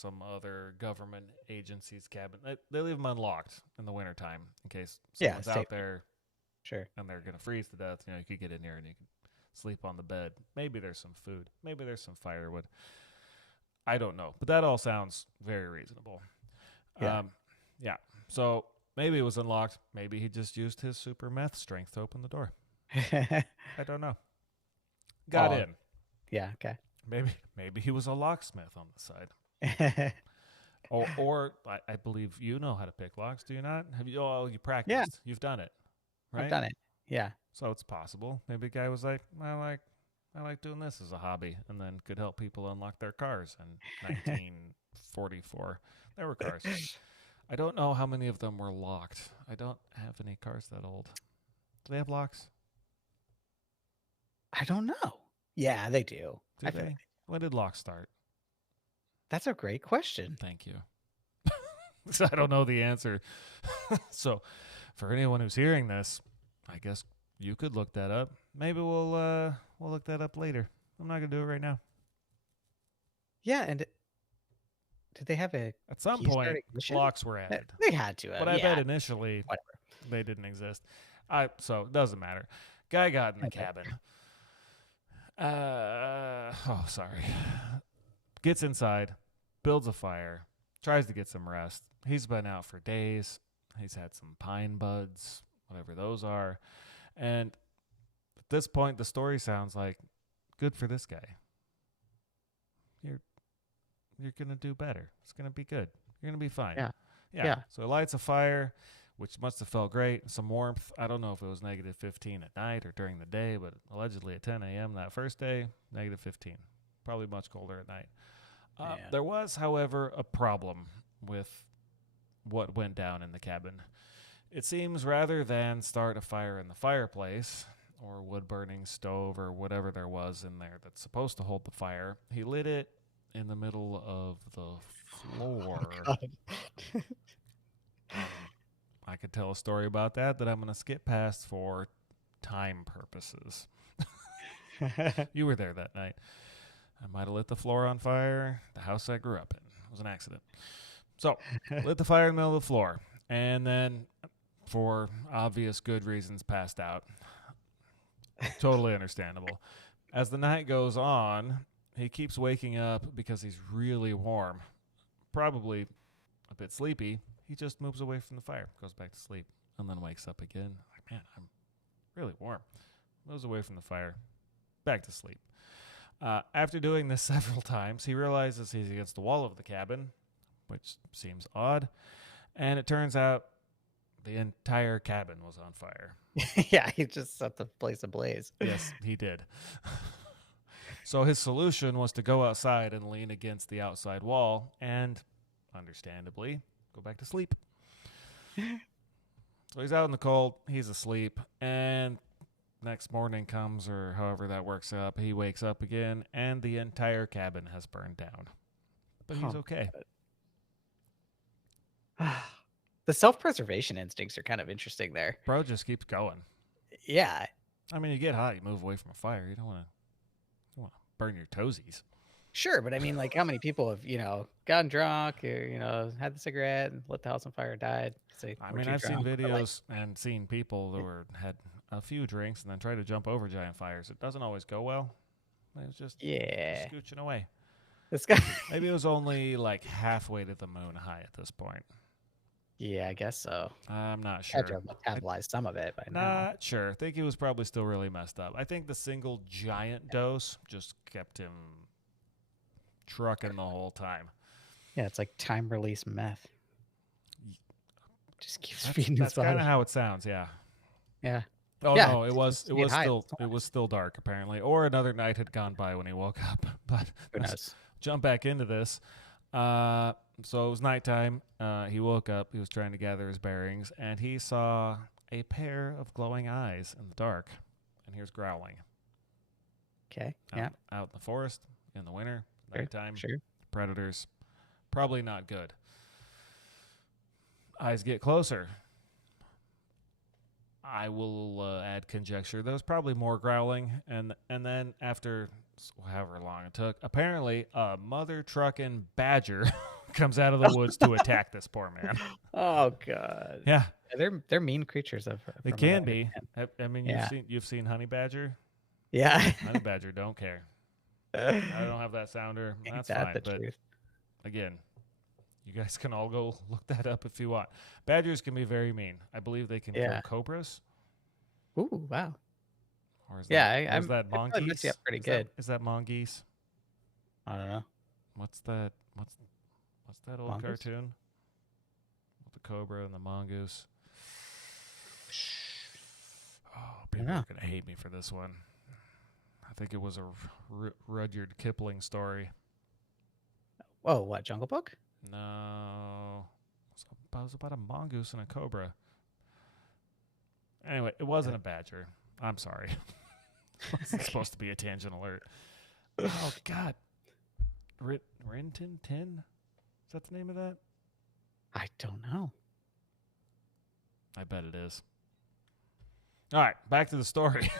some other government agency's cabin. They leave them unlocked in the wintertime in case someone's safe. out there Sure. and they're going to freeze to death. You know, you could get in here and you can sleep on the bed. Maybe there's some food. Maybe there's some firewood. I don't know. But that all sounds very reasonable. Yeah. Yeah. So maybe it was unlocked. Maybe he just used his super meth strength to open the door. I don't know. Got in. Yeah, okay. Maybe he was a locksmith on the side. Or I believe you know how to pick locks, do you not? Have you? Oh, you practiced. Yeah. You've done it, right? I've done it. Yeah. So it's possible. Maybe a guy was like, I like doing this as a hobby, and then could help people unlock their cars in 1944. There were cars. I don't know how many of them were locked. I don't have any cars that old. Do they have locks? I don't know. Yeah, they do. Do I feel they? like When did locks start? that's a great question. Thank you. I don't know the answer. So for anyone who's hearing this, I guess you could look that up. Maybe we'll look that up later. I'm not going to do it right now. Yeah, and did they have a At some key start point, ignition? locks were added. They had to. But I yeah, bet initially whatever. they didn't exist. So it doesn't matter. Guy got in the Okay. cabin. Oh, sorry. Gets inside, builds a fire, tries to get some rest. He's been out for days. He's had some pine buds, whatever those are. And at this point, the story sounds like, good for this guy. You're going to do better. It's going to be good. You're going to be fine. Yeah. So he lights a fire, which must have felt great. Some warmth. I don't know if it was negative 15 at night or during the day, but allegedly at 10 a.m. that first day, negative 15. Probably much colder at night. There was, however, a problem with what went down in the cabin. It seems rather than start a fire in the fireplace or wood-burning stove or whatever there was in there that's supposed to hold the fire, he lit it in the middle of the floor. I could tell a story about that I'm going to skip past for time purposes. You were there that night. I might have lit the floor on fire. The house I grew up in. It was an accident. So, lit the fire in the middle of the floor. And then, for obvious good reasons, passed out. Totally understandable. As the night goes on, he keeps waking up because he's really warm. Probably a bit sleepy. He just moves away from the fire, goes back to sleep, and then wakes up again. Like, man, I'm really warm. Moves away from the fire, back to sleep. After doing this several times, he realizes he's against the wall of the cabin, which seems odd. And it turns out the entire cabin was on fire. Yeah, he just set the place ablaze. Yes, he did. So his solution was to go outside and lean against the outside wall and, understandably, go back to sleep. So he's out in the cold, he's asleep, and next morning comes, or however that works up, he wakes up again, and the entire cabin has burned down. But he's okay. The self-preservation instincts are kind of interesting there. Bro just keeps going. Yeah. I mean, you get hot, you move away from a fire. You don't want to burn your toesies. Sure, but I mean, like, how many people have, gotten drunk or, had the cigarette and lit the house on fire, died? I mean, I've seen videos and seen people that had a few drinks and then try to jump over giant fires. It doesn't always go well. It was just scooching away. This guy. Maybe it was only like halfway to the moon high at this point. Yeah, I guess so. I'm not sure. Had to metabolize some of it by now. Not sure. I think he was probably still really messed up. I think the single giant dose just kept him trucking the whole time. Yeah, it's like time release meth. Just keeps feeding his body. That's kind of how it sounds. Yeah. Yeah. Oh yeah, no, it was still dark apparently, or another night had gone by when he woke up. But who knows? Jump back into this. So it was nighttime. He woke up. He was trying to gather his bearings, and he saw a pair of glowing eyes in the dark, and he was growling. Okay. Out in the forest in the winter, nighttime. Sure. Predators, probably not good. Eyes get closer. I will add conjecture. There was probably more growling, and then after however long it took, apparently a mother trucking badger comes out of the woods to attack this poor man. Oh God. Yeah, they're mean creatures. They can be. I mean, you've seen honey badger. Yeah. Honey badger don't care. I don't have that sounder. That's fine. But truth? Again, you guys can all go look that up if you want. Badgers can be very mean. I believe they can kill cobras. Ooh, wow. Or is that mongoose? Messed you up pretty good. Is that mongoose? I don't know. What's that old Mongoose? cartoon? With the cobra and the mongoose. Oh, people are going to hate me for this one. I think it was a Rudyard Kipling story. Oh, what, Jungle Book? No. It was about a mongoose and a cobra. Anyway, it wasn't a badger. I'm sorry. It's supposed to be a tangent alert. Oh, God. Rintin Tin? Is that the name of that? I don't know. I bet it is. All right, back to the story.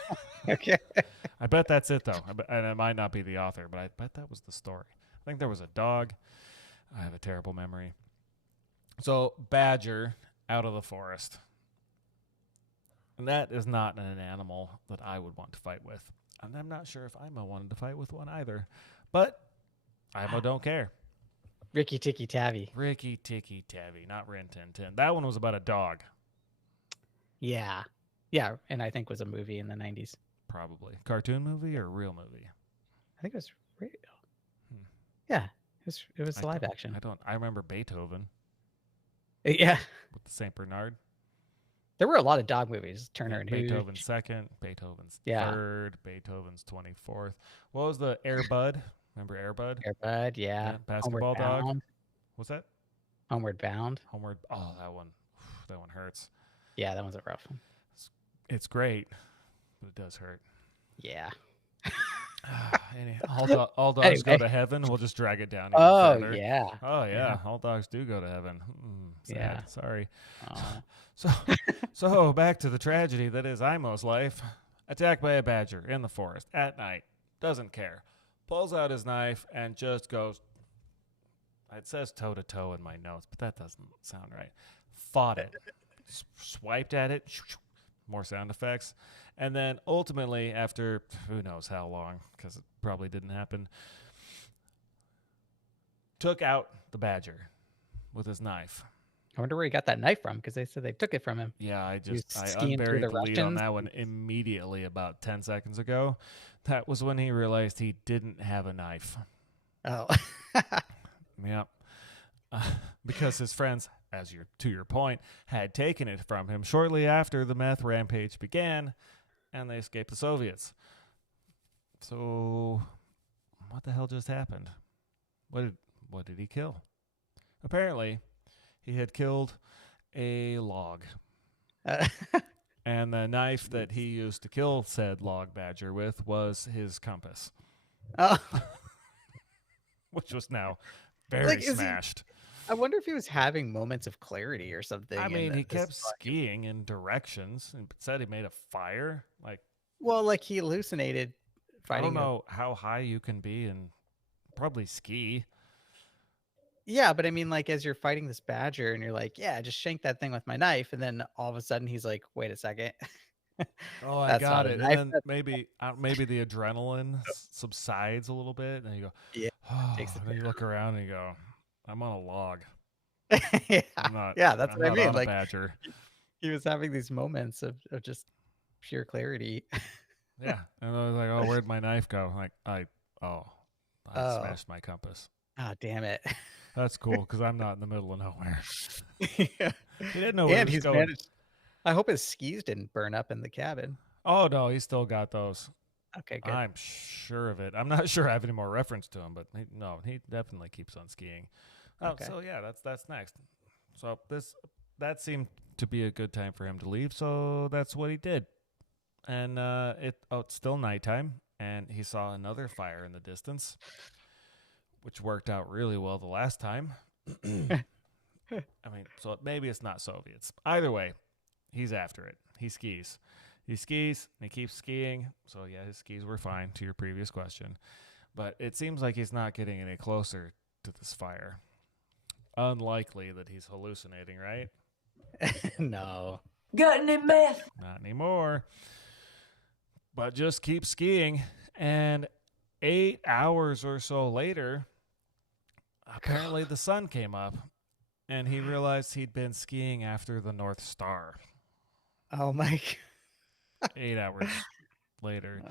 Okay. I bet that's it, though. And it might not be the author, but I bet that was the story. I think there was a dog. I have a terrible memory. So, badger out of the forest. And that is not an animal that I would want to fight with. And I'm not sure if Aimo wanted to fight with one either. But Aimo don't care. Ricky Tikki Tavi. Ricky Tikki Tavi, not Rin Tin Tin. That one was about a dog. Yeah. Yeah, and I think was a movie in the 90s. Probably. Cartoon movie or real movie? I think it was real. Hmm. Yeah, it was live action. I remember Beethoven Yeah. with the St. Bernard. There were a lot of dog movies. Turner Yeah, and Beethoven's Hooch. second, Beethoven's Yeah. third, Beethoven's 24th. What was the Air Bud? Remember Air Bud? Air Bud, yeah. Basketball Homeward dog. Bound. What's that? Homeward Bound. Homeward. Oh, that one. That one hurts. Yeah, that one's a rough one. It's great, but it does hurt. Yeah. All dogs go Anyway. to heaven. We'll just drag it down even Oh, further. yeah. Oh yeah, all dogs do go to heaven. Sad. Yeah. Sorry. Oh. So back to the tragedy that is Aimo's life. Attacked by a badger in the forest at night. Doesn't care. Pulls out his knife and just goes. It says toe to toe in my notes, but that doesn't sound right. Fought it. Swiped at it. More sound effects. And then ultimately, after who knows how long, because it probably didn't happen, took out the badger with his knife. I wonder where he got that knife from, because they said they took it from him. Yeah, I was skiing through unburied the the lead on Russians. that one immediately about 10 seconds ago. That was when he realized he didn't have a knife. Oh. Yep. Because his friends, to your point, had taken it from him shortly after the meth rampage began, and they escaped the So, what the hell just happened? What did he kill? Apparently, he had killed a log. And the knife that he used to kill said log badger with was his compass, Oh. which was now very Like, is he- smashed. I wonder if he was having moments of clarity or something. I mean, he this kept book. skiing in directions and said he made a fire. Like, Well, like he hallucinated I fighting. don't know how high you can be and probably ski. Yeah, but I mean, like as you're fighting this badger, and you're like, "Yeah, just shank that thing with my knife," and then all of a sudden he's like, "Wait a second." Oh, I That's got not a it. knife, And then maybe the adrenaline subsides a little bit, and you go, Yeah, oh, takes it and then you look around and you go, I'm on a log. yeah, I'm not. yeah, that's I'm what I not mean. on a Like badger. he was having these moments of just pure clarity. Yeah, and I was like, oh, where'd my knife go? Like, I Oh. smashed my compass. Oh, damn it! That's cool because I'm not in the middle of nowhere. Yeah. He didn't know where And he was he's going. managed. I hope his skis didn't burn up in the cabin. Oh no, he still got those. Okay, good. I'm sure of it. I'm not sure I have any more reference to him, but he definitely keeps on skiing. Oh, Okay. so yeah, that's next. So that seemed to be a good time for him to leave, so that's what he did. And it's still nighttime, and he saw another fire in the distance, which worked out really well the last time. I mean, so maybe it's not Soviets. Either way, he's after it. He skis. He skis, and he keeps skiing. So, yeah, his skis were fine, to your previous question. But it seems like he's not getting any closer to this fire. Unlikely that he's hallucinating, right? No. Got any meth? Not anymore. But just keep skiing. And 8 hours or so later, apparently the sun came up. And he realized he'd been skiing after the North Star. Oh my. 8 hours later.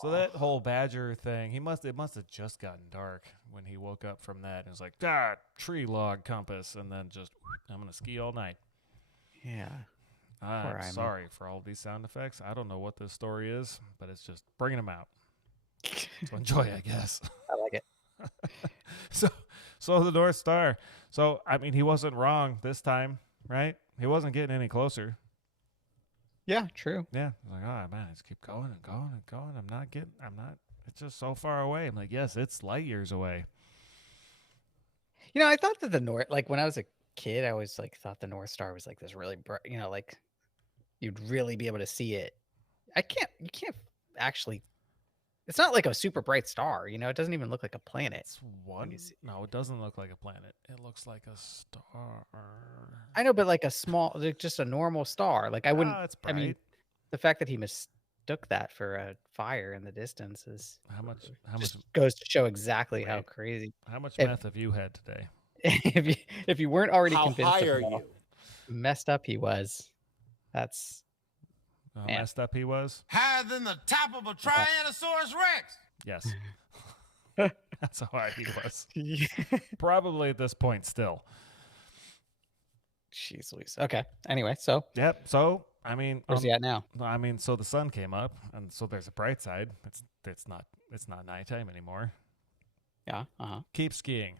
So that whole badger thing, it must have just gotten dark when he woke up from that and was like, tree log compass, and then just I'm gonna ski all night. Yeah. I'm Aimo. sorry for all these sound effects. I don't know what this story is, but it's just bringing them out. So enjoy, I guess. I like it. So the North Star. So I mean, he wasn't wrong this time, right? He wasn't getting any closer. Yeah, true. Yeah. I was like, oh man, I just keep going and going and going. It's just so far away. I'm like, yes, it's light years away. You know, I thought that the North, like when I was a kid, I always like thought the North Star was like this really bright, you know, like you'd really be able to see it. You can't actually, it's not like a super bright star, you know, it doesn't even look like a planet. It's one. you see- No, it doesn't look like a planet. It looks like a star. I know, but like just a normal star. Like I wouldn't, It's I bright. mean, the fact that he mistook that for a fire in the distance is How much just goes to show exactly how Wait. crazy. How much If- meth have you had today? if you weren't already How convinced high of are how you? messed up he was, that's How Man. messed up he was? Higher than the top of a Tyrannosaurus Rex. Yes. That's how high he was. Probably at this point still. Jeez Louise. Okay. Anyway, so Yep. So I mean, where's he at now? so the sun came up, and so there's a bright side. It's not nighttime anymore. Yeah. Keep skiing,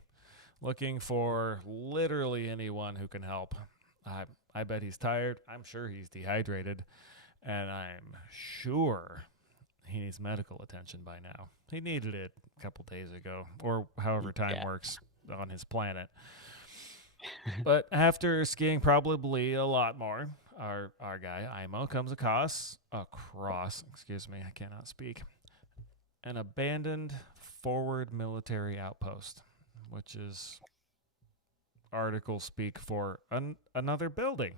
looking for literally anyone who can help. I bet he's tired. I'm sure he's dehydrated, and I'm sure he needs medical attention by now. He needed it a couple days ago, or however time works on his planet. But after skiing probably a lot more, our guy Aimo comes across, excuse me, I cannot speak, an abandoned forward military outpost, which is articles speak for another building.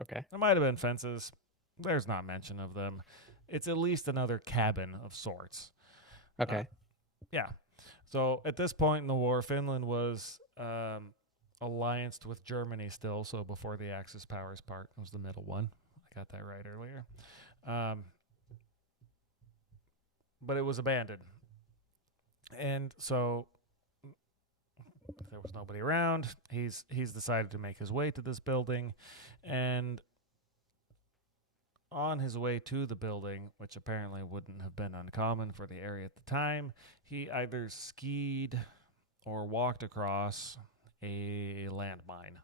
Okay. There might have been fences. There's not mention of them. It's at least another cabin of sorts. Okay. Yeah. So at this point in the war, Finland was allianced with Germany still. So before the Axis powers part was the middle one. I got that right earlier. But it was abandoned. And so there was nobody around. He's decided to make his way to this building, and on his way to the building, which apparently wouldn't have been uncommon for the area at the time, he either skied or walked across a landmine,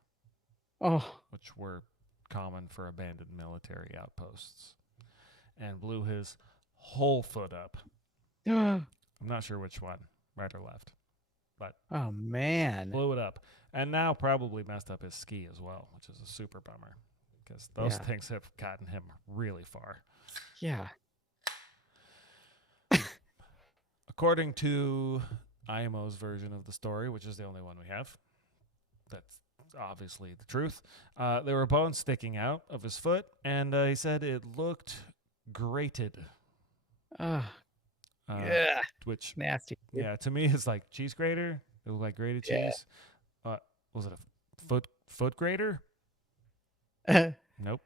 which were common for abandoned military outposts, and blew his whole foot up. I'm not sure which one, right or left, but Oh man. blew it up, and now probably messed up his ski as well, which is a super bummer because those things have gotten him really far. Yeah. According to Aimo's version of the story, which is the only one we have, that's obviously the truth. There were bones sticking out of his foot, and he said it looked grated. Yeah. Which, Nasty. yeah, to me is like cheese grater. It looked like grated Yeah. cheese. Was it a foot grater? Nope.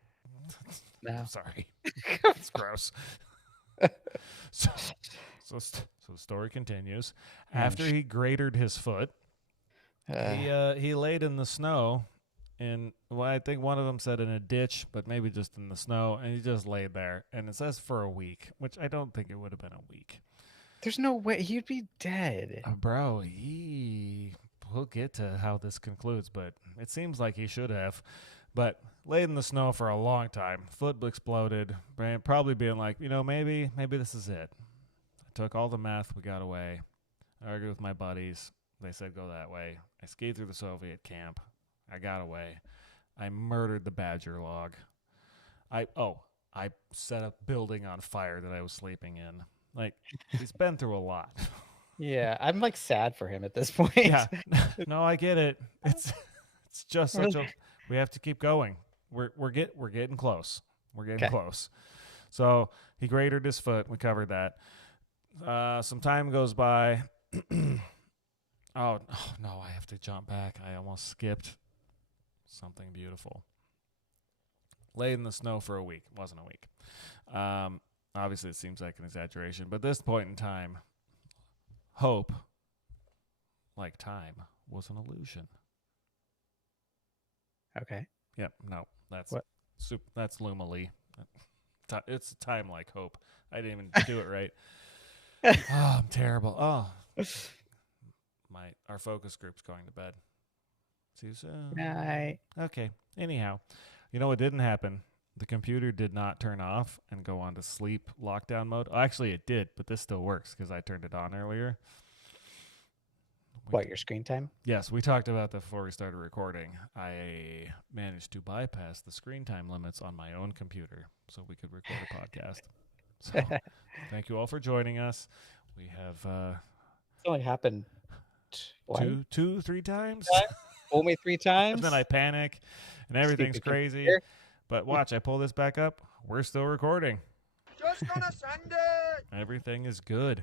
No. I'm sorry. It's gross. So the story continues. After he grated his foot, he laid in the snow I think one of them said in a ditch, but maybe just in the snow, and he just laid there. And it says for a week, which I don't think it would have been a week. There's no way he'd be dead. Bro, we'll get to how this concludes, but it seems like he should have. But laid in the snow for a long time, foot exploded, probably being like, maybe this is it. I took all the meth, we got away. I argued with my buddies. They said go that way. I skied through the Soviet camp. I got away. I murdered the badger log. I set a building on fire that I was sleeping in. Like, he's been through a lot. Yeah, I'm like sad for him at this point. Yeah. No, I get it. It's just such a we have to keep going. We're getting close. We're getting close. So he grated his foot. We covered that. Some time goes by. Oh no, I have to jump back. I almost skipped something beautiful. Laid in the snow for a week. It wasn't a week. Obviously, it seems like an exaggeration, but at this point in time, hope, like time, was an illusion. Okay. Yep. No, that's What? That's Luma Lee. It's time like hope. I didn't even do it right. Oh, I'm terrible. Oh, our focus group's going to bed. See you soon. Night. Okay. Anyhow, you know what didn't happen? The computer did not turn off and go on to sleep lockdown mode. Actually, it did, but this still works because I turned it on earlier. What, your screen time? Yes, we talked about that before we started recording. I managed to bypass the screen time limits on my own computer so we could record a podcast. So thank you all for joining us. We have It's only happened two, 3 times. Only 3 times? And then I panic and everything's Stupid crazy. computer. But watch, I pull this back up. We're still recording. was gonna send it. Everything is good.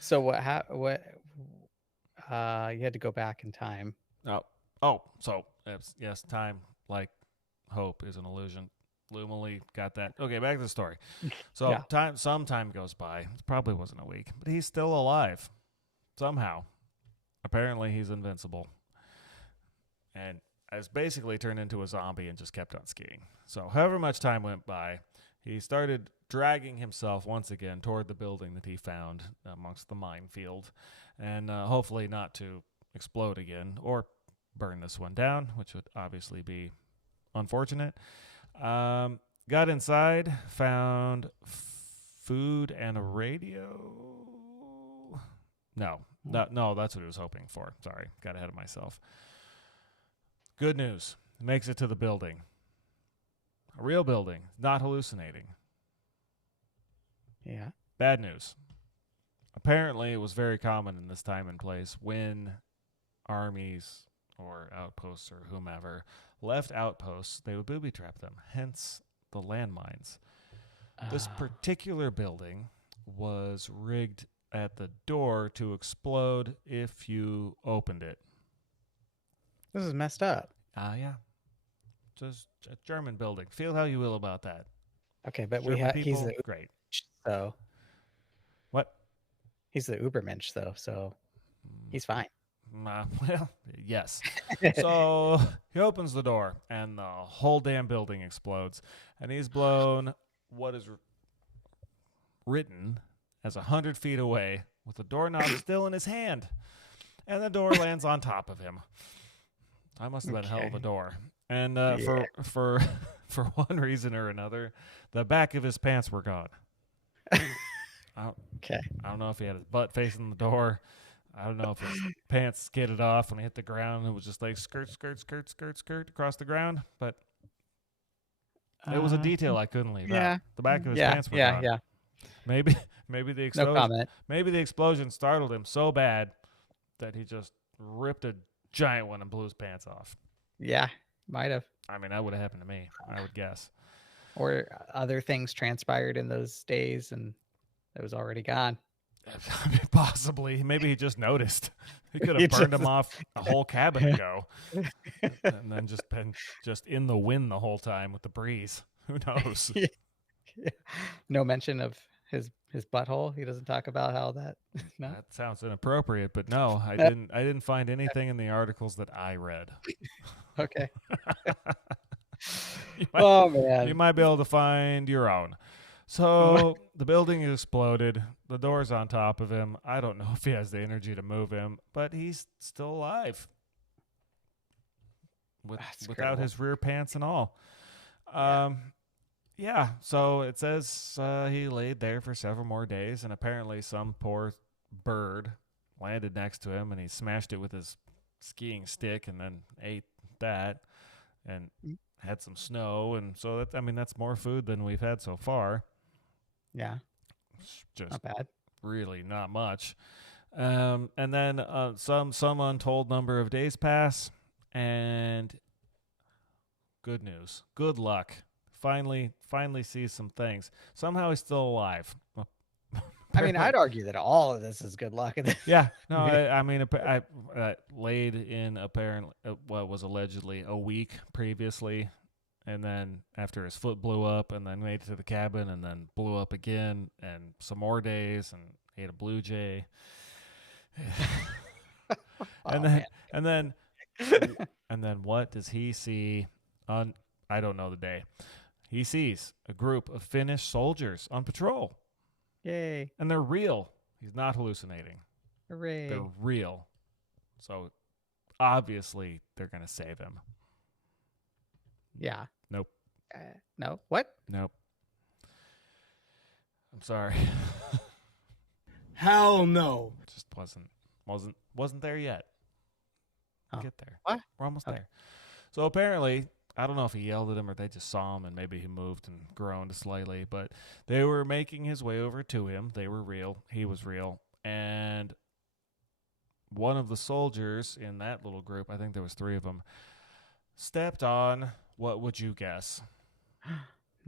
So what? You had to go back in time. So yes, time, like hope, is an illusion. Lumily got that. Okay, back to the story. So Yeah. some time goes by. It probably wasn't a week, but he's still alive somehow. Apparently, he's invincible, and has basically turned into a zombie and just kept on skiing. So however much time went by, he started dragging himself once again toward the building that he found amongst the minefield, and hopefully not to explode again or burn this one down, which would obviously be unfortunate. Got inside, found food and a radio. No, that's what he was hoping for. Sorry, got ahead of myself. Good news. Makes it to the building. A real building, not hallucinating. Yeah. Bad news. Apparently, it was very common in this time and place when armies or outposts or whomever left outposts, they would booby trap them, hence the landmines. This particular building was rigged at the door to explode if you opened it. This is messed up. Yeah. Just a German building. Feel how you will about that. Okay, but German he's people, the great. so What? he's the Ubermensch though, so he's fine. Well, yes. So he opens the door, and the whole damn building explodes, and he's blown what is written as 100 feet away with the doorknob still in his hand, and the door lands on top of him. I must have been a hell of a door. And for one reason or another, the back of his pants were gone. I don't know if he had his butt facing the door. I don't know if his pants skidded off when he hit the ground. It was just like skirt, skirt, skirt, skirt, skirt across the ground. But it was a detail I couldn't leave out. The back of his pants were gone. Yeah. Maybe the explosion. No comment. Maybe the explosion startled him so bad that he just ripped a giant one and blew his pants off. Yeah, might have. I mean, that would have happened to me, I would guess. Or other things transpired in those days, and it was already gone. I mean, possibly. Maybe he just noticed. He could have burned him off a whole cabin ago, and then just been in the wind the whole time with the breeze. Who knows? Yeah. No mention of his butthole. He doesn't talk about how that. No? That sounds inappropriate, but no, I didn't find anything in the articles that I read. Okay. You might be able to find your own. So the building exploded. The door's on top of him. I don't know if he has the energy to move him, but he's still alive without his rear pants and all. Yeah, so it says he laid there for several more days, and apparently some poor bird landed next to him, and he smashed it with his skiing stick and then ate that and had some snow. And so, that's more food than we've had so far. Yeah. Just not bad. Really not much. And then some untold number of days pass, and good news. Good luck. Finally sees some things. Somehow he's still alive. I mean, I'd argue that all of this is good luck. Yeah. No, I laid in apparently what was allegedly a week previously, and then after his foot blew up, and then made it to the cabin, and then blew up again, and some more days, and ate a blue jay. And then what does he see on? I don't know the day. He sees a group of Finnish soldiers on patrol. Yay. And they're real. He's not hallucinating. Hooray. They're real. So obviously they're going to save him. Yeah. Nope. No. What? Nope. I'm sorry. Hell no. Just wasn't there yet. Oh. Get there. What? We're almost there. So apparently, I don't know if he yelled at him or they just saw him and maybe he moved and groaned slightly, but they were making his way over to him. They were real. He was real. And one of the soldiers in that little group, I think there was 3 of them, stepped on, what would you guess?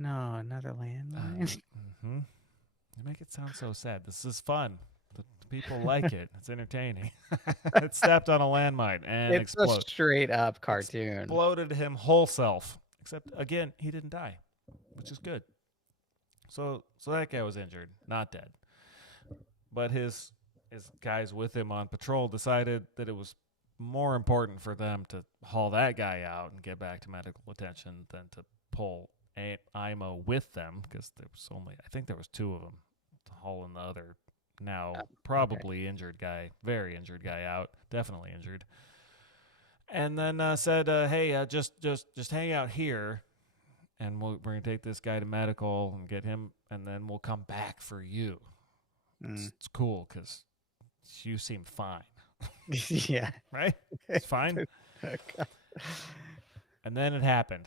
No, another landmine. You make it sound so sad. This is fun. The people like it. It's entertaining. It stepped on a landmine and It's a exploded. straight up cartoon. Exploded him whole self. Except, again, he didn't die, which is good. So that guy was injured, not dead. But his guys with him on patrol decided that it was more important for them to haul that guy out and get back to medical attention than to pull Aimo with them, because there was I think there was two of them hauling the other now probably injured guy, very injured guy out, definitely injured. And then said, hey, just hang out here, and we're going to take this guy to medical and get him, and then we'll come back for you. It's cool because you seem fine. Yeah. Right? It's fine. And then it happened.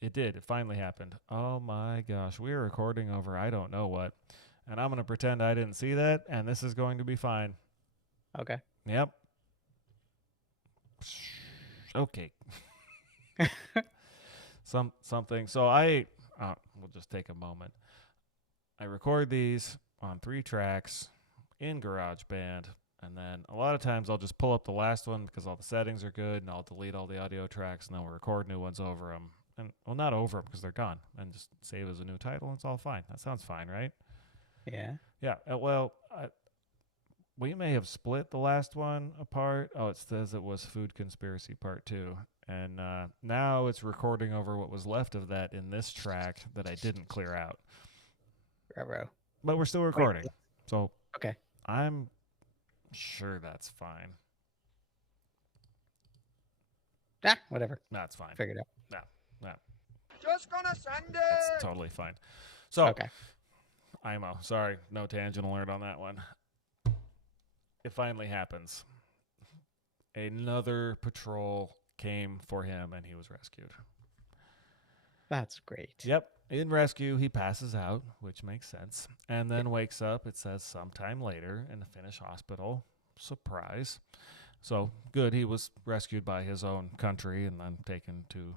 It did. It finally happened. Oh, my gosh. We were recording over I don't know what, and I'm going to pretend I didn't see that, and this is going to be fine. Okay. Yep. Okay. Something. So we'll just take a moment. I record these on 3 tracks in GarageBand, and then a lot of times I'll just pull up the last one because all the settings are good, and I'll delete all the audio tracks, and then we'll record new ones over them. And well, not over them because they're gone, and just save as a new title, and it's all fine. That sounds fine, right? Yeah. Yeah. We may have split the last one apart. Oh, it says it was Food Conspiracy Part 2. And now it's recording over what was left of that in this track that I didn't clear out. Ruh-roh. But we're still recording. So okay. I'm sure that's fine. Whatever. That's fine. Figured it out. No. Just gonna send it. That's totally fine. So, Okay. Aimo, sorry, no tangent alert on that one. It finally happens. Another patrol came for him, and he was rescued. That's great. Yep. In rescue, he passes out, which makes sense, and then wakes up, it says, sometime later in a Finnish hospital. Surprise. So, good, he was rescued by his own country and then taken to,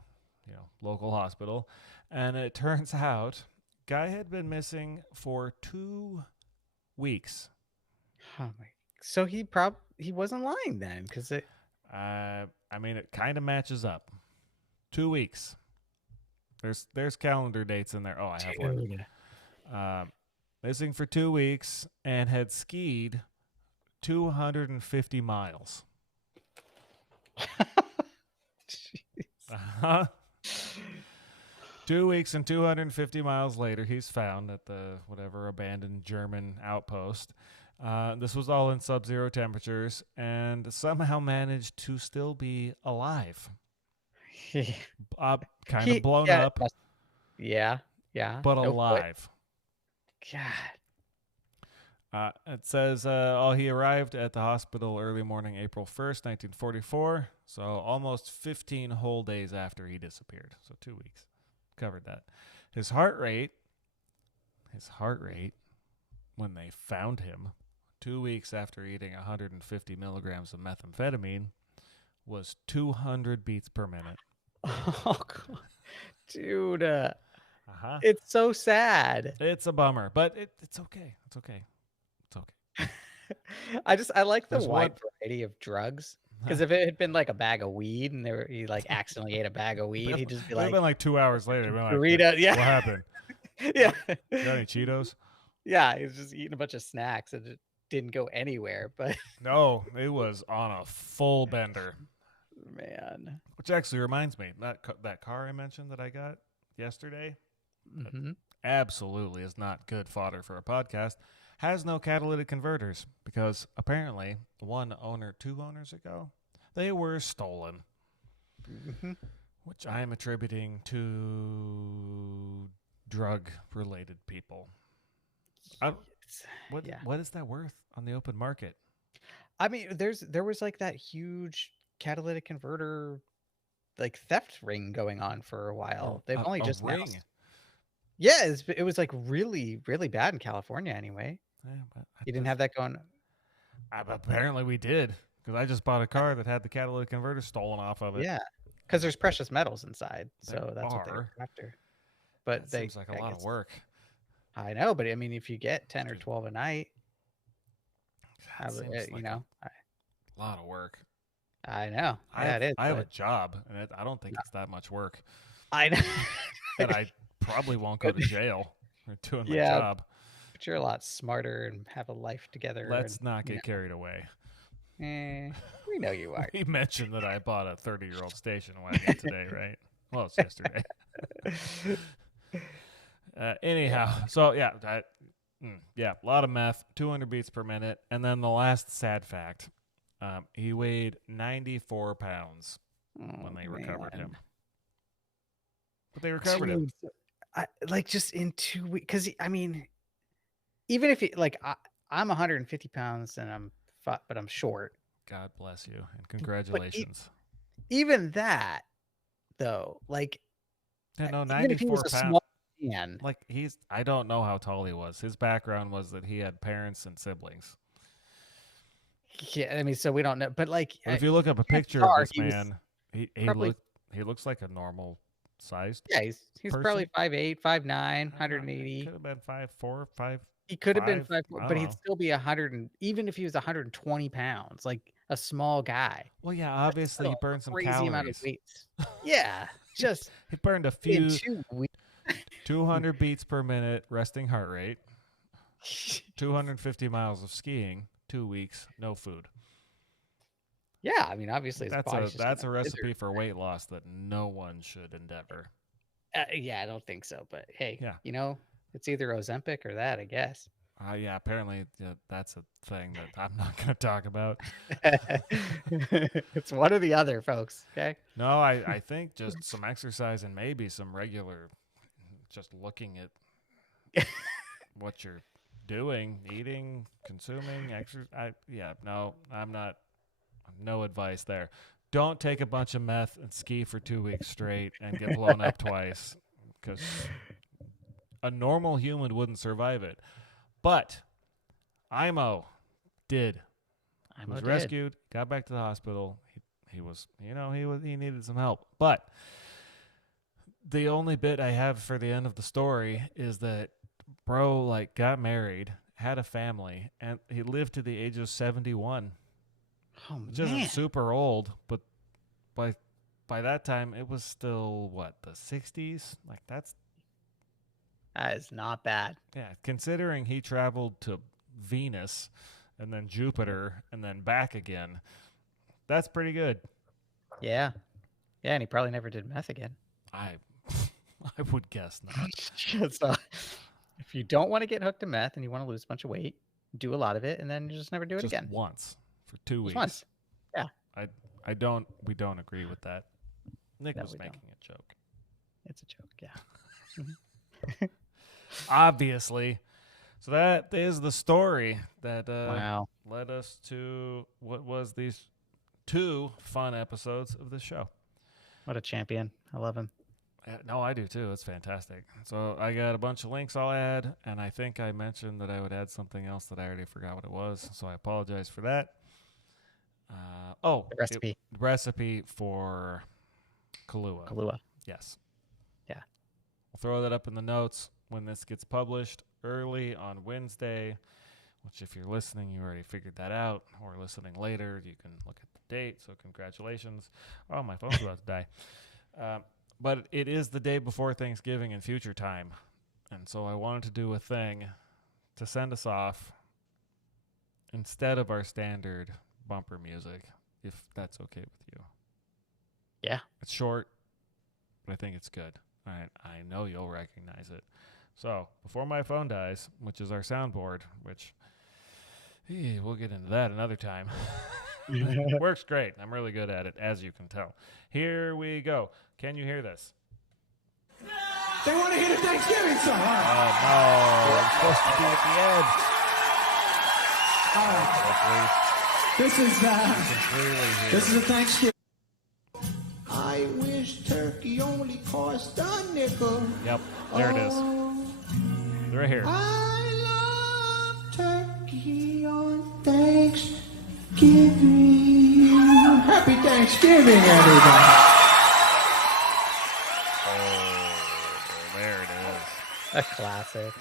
local hospital. And it turns out, guy had been missing for 2 weeks. Oh my. So he wasn't lying then, because it. It kind of matches up. 2 weeks. There's calendar dates in there. Oh, I have one. Missing for 2 weeks and had skied 250 miles. Uh-huh. 2 weeks and 250 miles later, he's found at the abandoned German outpost. This was all in sub-zero temperatures and somehow managed to still be alive. Kind of blown up. Yeah. But alive. God. It says he arrived at the hospital early morning, April 1st, 1944. So almost 15 whole days after he disappeared. So 2 weeks. Covered that. His heart rate, when they found him 2 weeks after eating 150 milligrams of methamphetamine, was 200 beats per minute. Oh, God. Dude. Uh-huh. It's so sad. It's a bummer, but it's okay. It's okay. It's okay. I like the There's wide variety of drugs. Because if it had been like a bag of weed and he like accidentally ate a bag of weed, he'd just be like, been like 2 hours later. Been like, Burrito, yeah. What happened? Yeah. Got any Cheetos? Yeah, he was just eating a bunch of snacks and it didn't go anywhere. But No, it was on a full bender. man, Which actually reminds me, that car I mentioned that I got yesterday, absolutely is not good fodder for a podcast. Has no catalytic converters because apparently 2 owners ago, they were stolen, which I am attributing to drug-related people. What is that worth on the open market? I mean, there was like that huge catalytic converter like theft ring going on for a while. They've only just ring. Yeah, it was like really, really bad in California anyway. Yeah, but You didn't have that going. Apparently we did, because I just bought a car that had the catalytic converter stolen off of it. Yeah, because there's precious metals inside, so There that's what are. they're after. but That seems like a lot of work. I know, but I mean, if you get 10 or 12 a night, That seems like you know, a lot of work. I know. Yeah, it is. I have a job, and I don't think it's that much work. I know. And I probably won't go to jail for doing my Yeah. job. But you're a lot smarter and have a life together. Let's and, not get carried away. We know you are. We mentioned that I bought a 30-year-old station wagon today, right? Well, it's yesterday. Anyhow, so yeah, a lot of meth, 200 beats per minute, and then the last sad fact: he weighed 94 pounds when they recovered him. But they recovered him. Just in 2 weeks, because I mean, even if I'm 150 pounds and but I'm short. God bless you and congratulations. Even that, though, yeah, no, 94 even if he was a pounds. small man, I don't know how tall he was. His background was that he had parents and siblings. Yeah, I mean, so we don't know, but But if you look up a picture of this man, he looks like a normal sized. Yeah, he's person. probably 5'8", 5'9", 180. Could have been 5'4", 5. He could have been 5'4", I but don't he'd know. still be 100, even if he was 120 pounds, like a small guy. Well, yeah, obviously he burned some Crazy calories. amount of weight. Yeah, just He burned a in few 2 weeks. 200 beats per minute resting heart rate, 250 miles of skiing, 2 weeks, no food. Yeah, I mean, obviously, That's a recipe for weight loss that no one should endeavor. Yeah, I don't think so. But hey, yeah. It's either Ozempic or that, I guess. Yeah, apparently that's a thing that I'm not going to talk about. It's one or the other, folks. Okay. No, I think just some exercise and maybe some regular, just looking at what you're doing, eating, consuming, exercise. I'm not. No advice there. Don't take a bunch of meth and ski for 2 weeks straight and get blown up twice, because a normal human wouldn't survive it. But Aimo did. He was rescued, got back to the hospital. He needed some help. But the only bit I have for the end of the story is that bro got married, had a family, and he lived to the age of 71. Oh, which isn't super old, but by that time it was still the 60s. That is not bad. Yeah, considering he traveled to Venus and then Jupiter and then back again, that's pretty good. Yeah, and he probably never did meth again. I would guess not. So, if you don't want to get hooked to meth and you want to lose a bunch of weight, do a lot of it and then you just never do it again. Once for 2 weeks. Once. Yeah. We don't agree with that. Nick was making a joke. It's a joke, yeah. Obviously. So that is the story that led us to what was these 2 fun episodes of the show. What a champion. I love him. No, I do too. It's fantastic. So I got a bunch of links I'll add, and I think I mentioned that I would add something else that I already forgot what it was, so I apologize for that. The recipe. Recipe for Kahlua. Kahlua. Yes. Yeah. I'll throw that up in the notes when this gets published early on Wednesday, which if you're listening, you already figured that out, or listening later, you can look at the date, so congratulations. Oh, my phone's about to die. But it is the day before Thanksgiving in future time, and so I wanted to do a thing to send us off instead of our standard bumper music, if that's okay with you. Yeah. It's short, but I think it's good. All right, I know you'll recognize it. So, before my phone dies, which is our soundboard, which we'll get into that another time. It works great. I'm really good at it, as you can tell. Here we go. Can you hear this? They want to hear the Thanksgiving song. Oh, no. It's supposed to be at the end. This is a Thanksgiving. I wish turkey only cost a nickel. Yep, there it is. Right here. I love turkey on Thanksgiving. Happy Thanksgiving, everybody. Oh, there it A classic.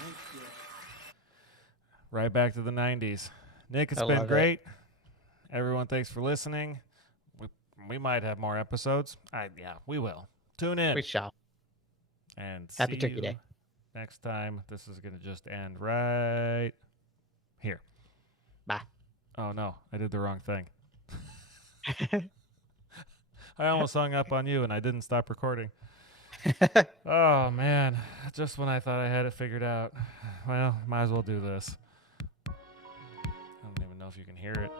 Right back to the 90s. Nick, it's I been love it. great. Everyone, thanks for listening. We might have more episodes. Yeah, we will. Tune in. We shall. And Happy see Turkey you Day. next time. This is going to just end right here. Bye. Oh, no. I did the wrong thing. I almost hung up on you, and I didn't stop recording. Oh, man. Just when I thought I had it figured out. Well, might as well do this. I don't even know if you can hear it.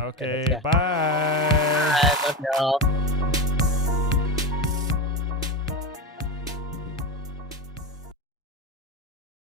Okay, Yeah. bye. I love y'all.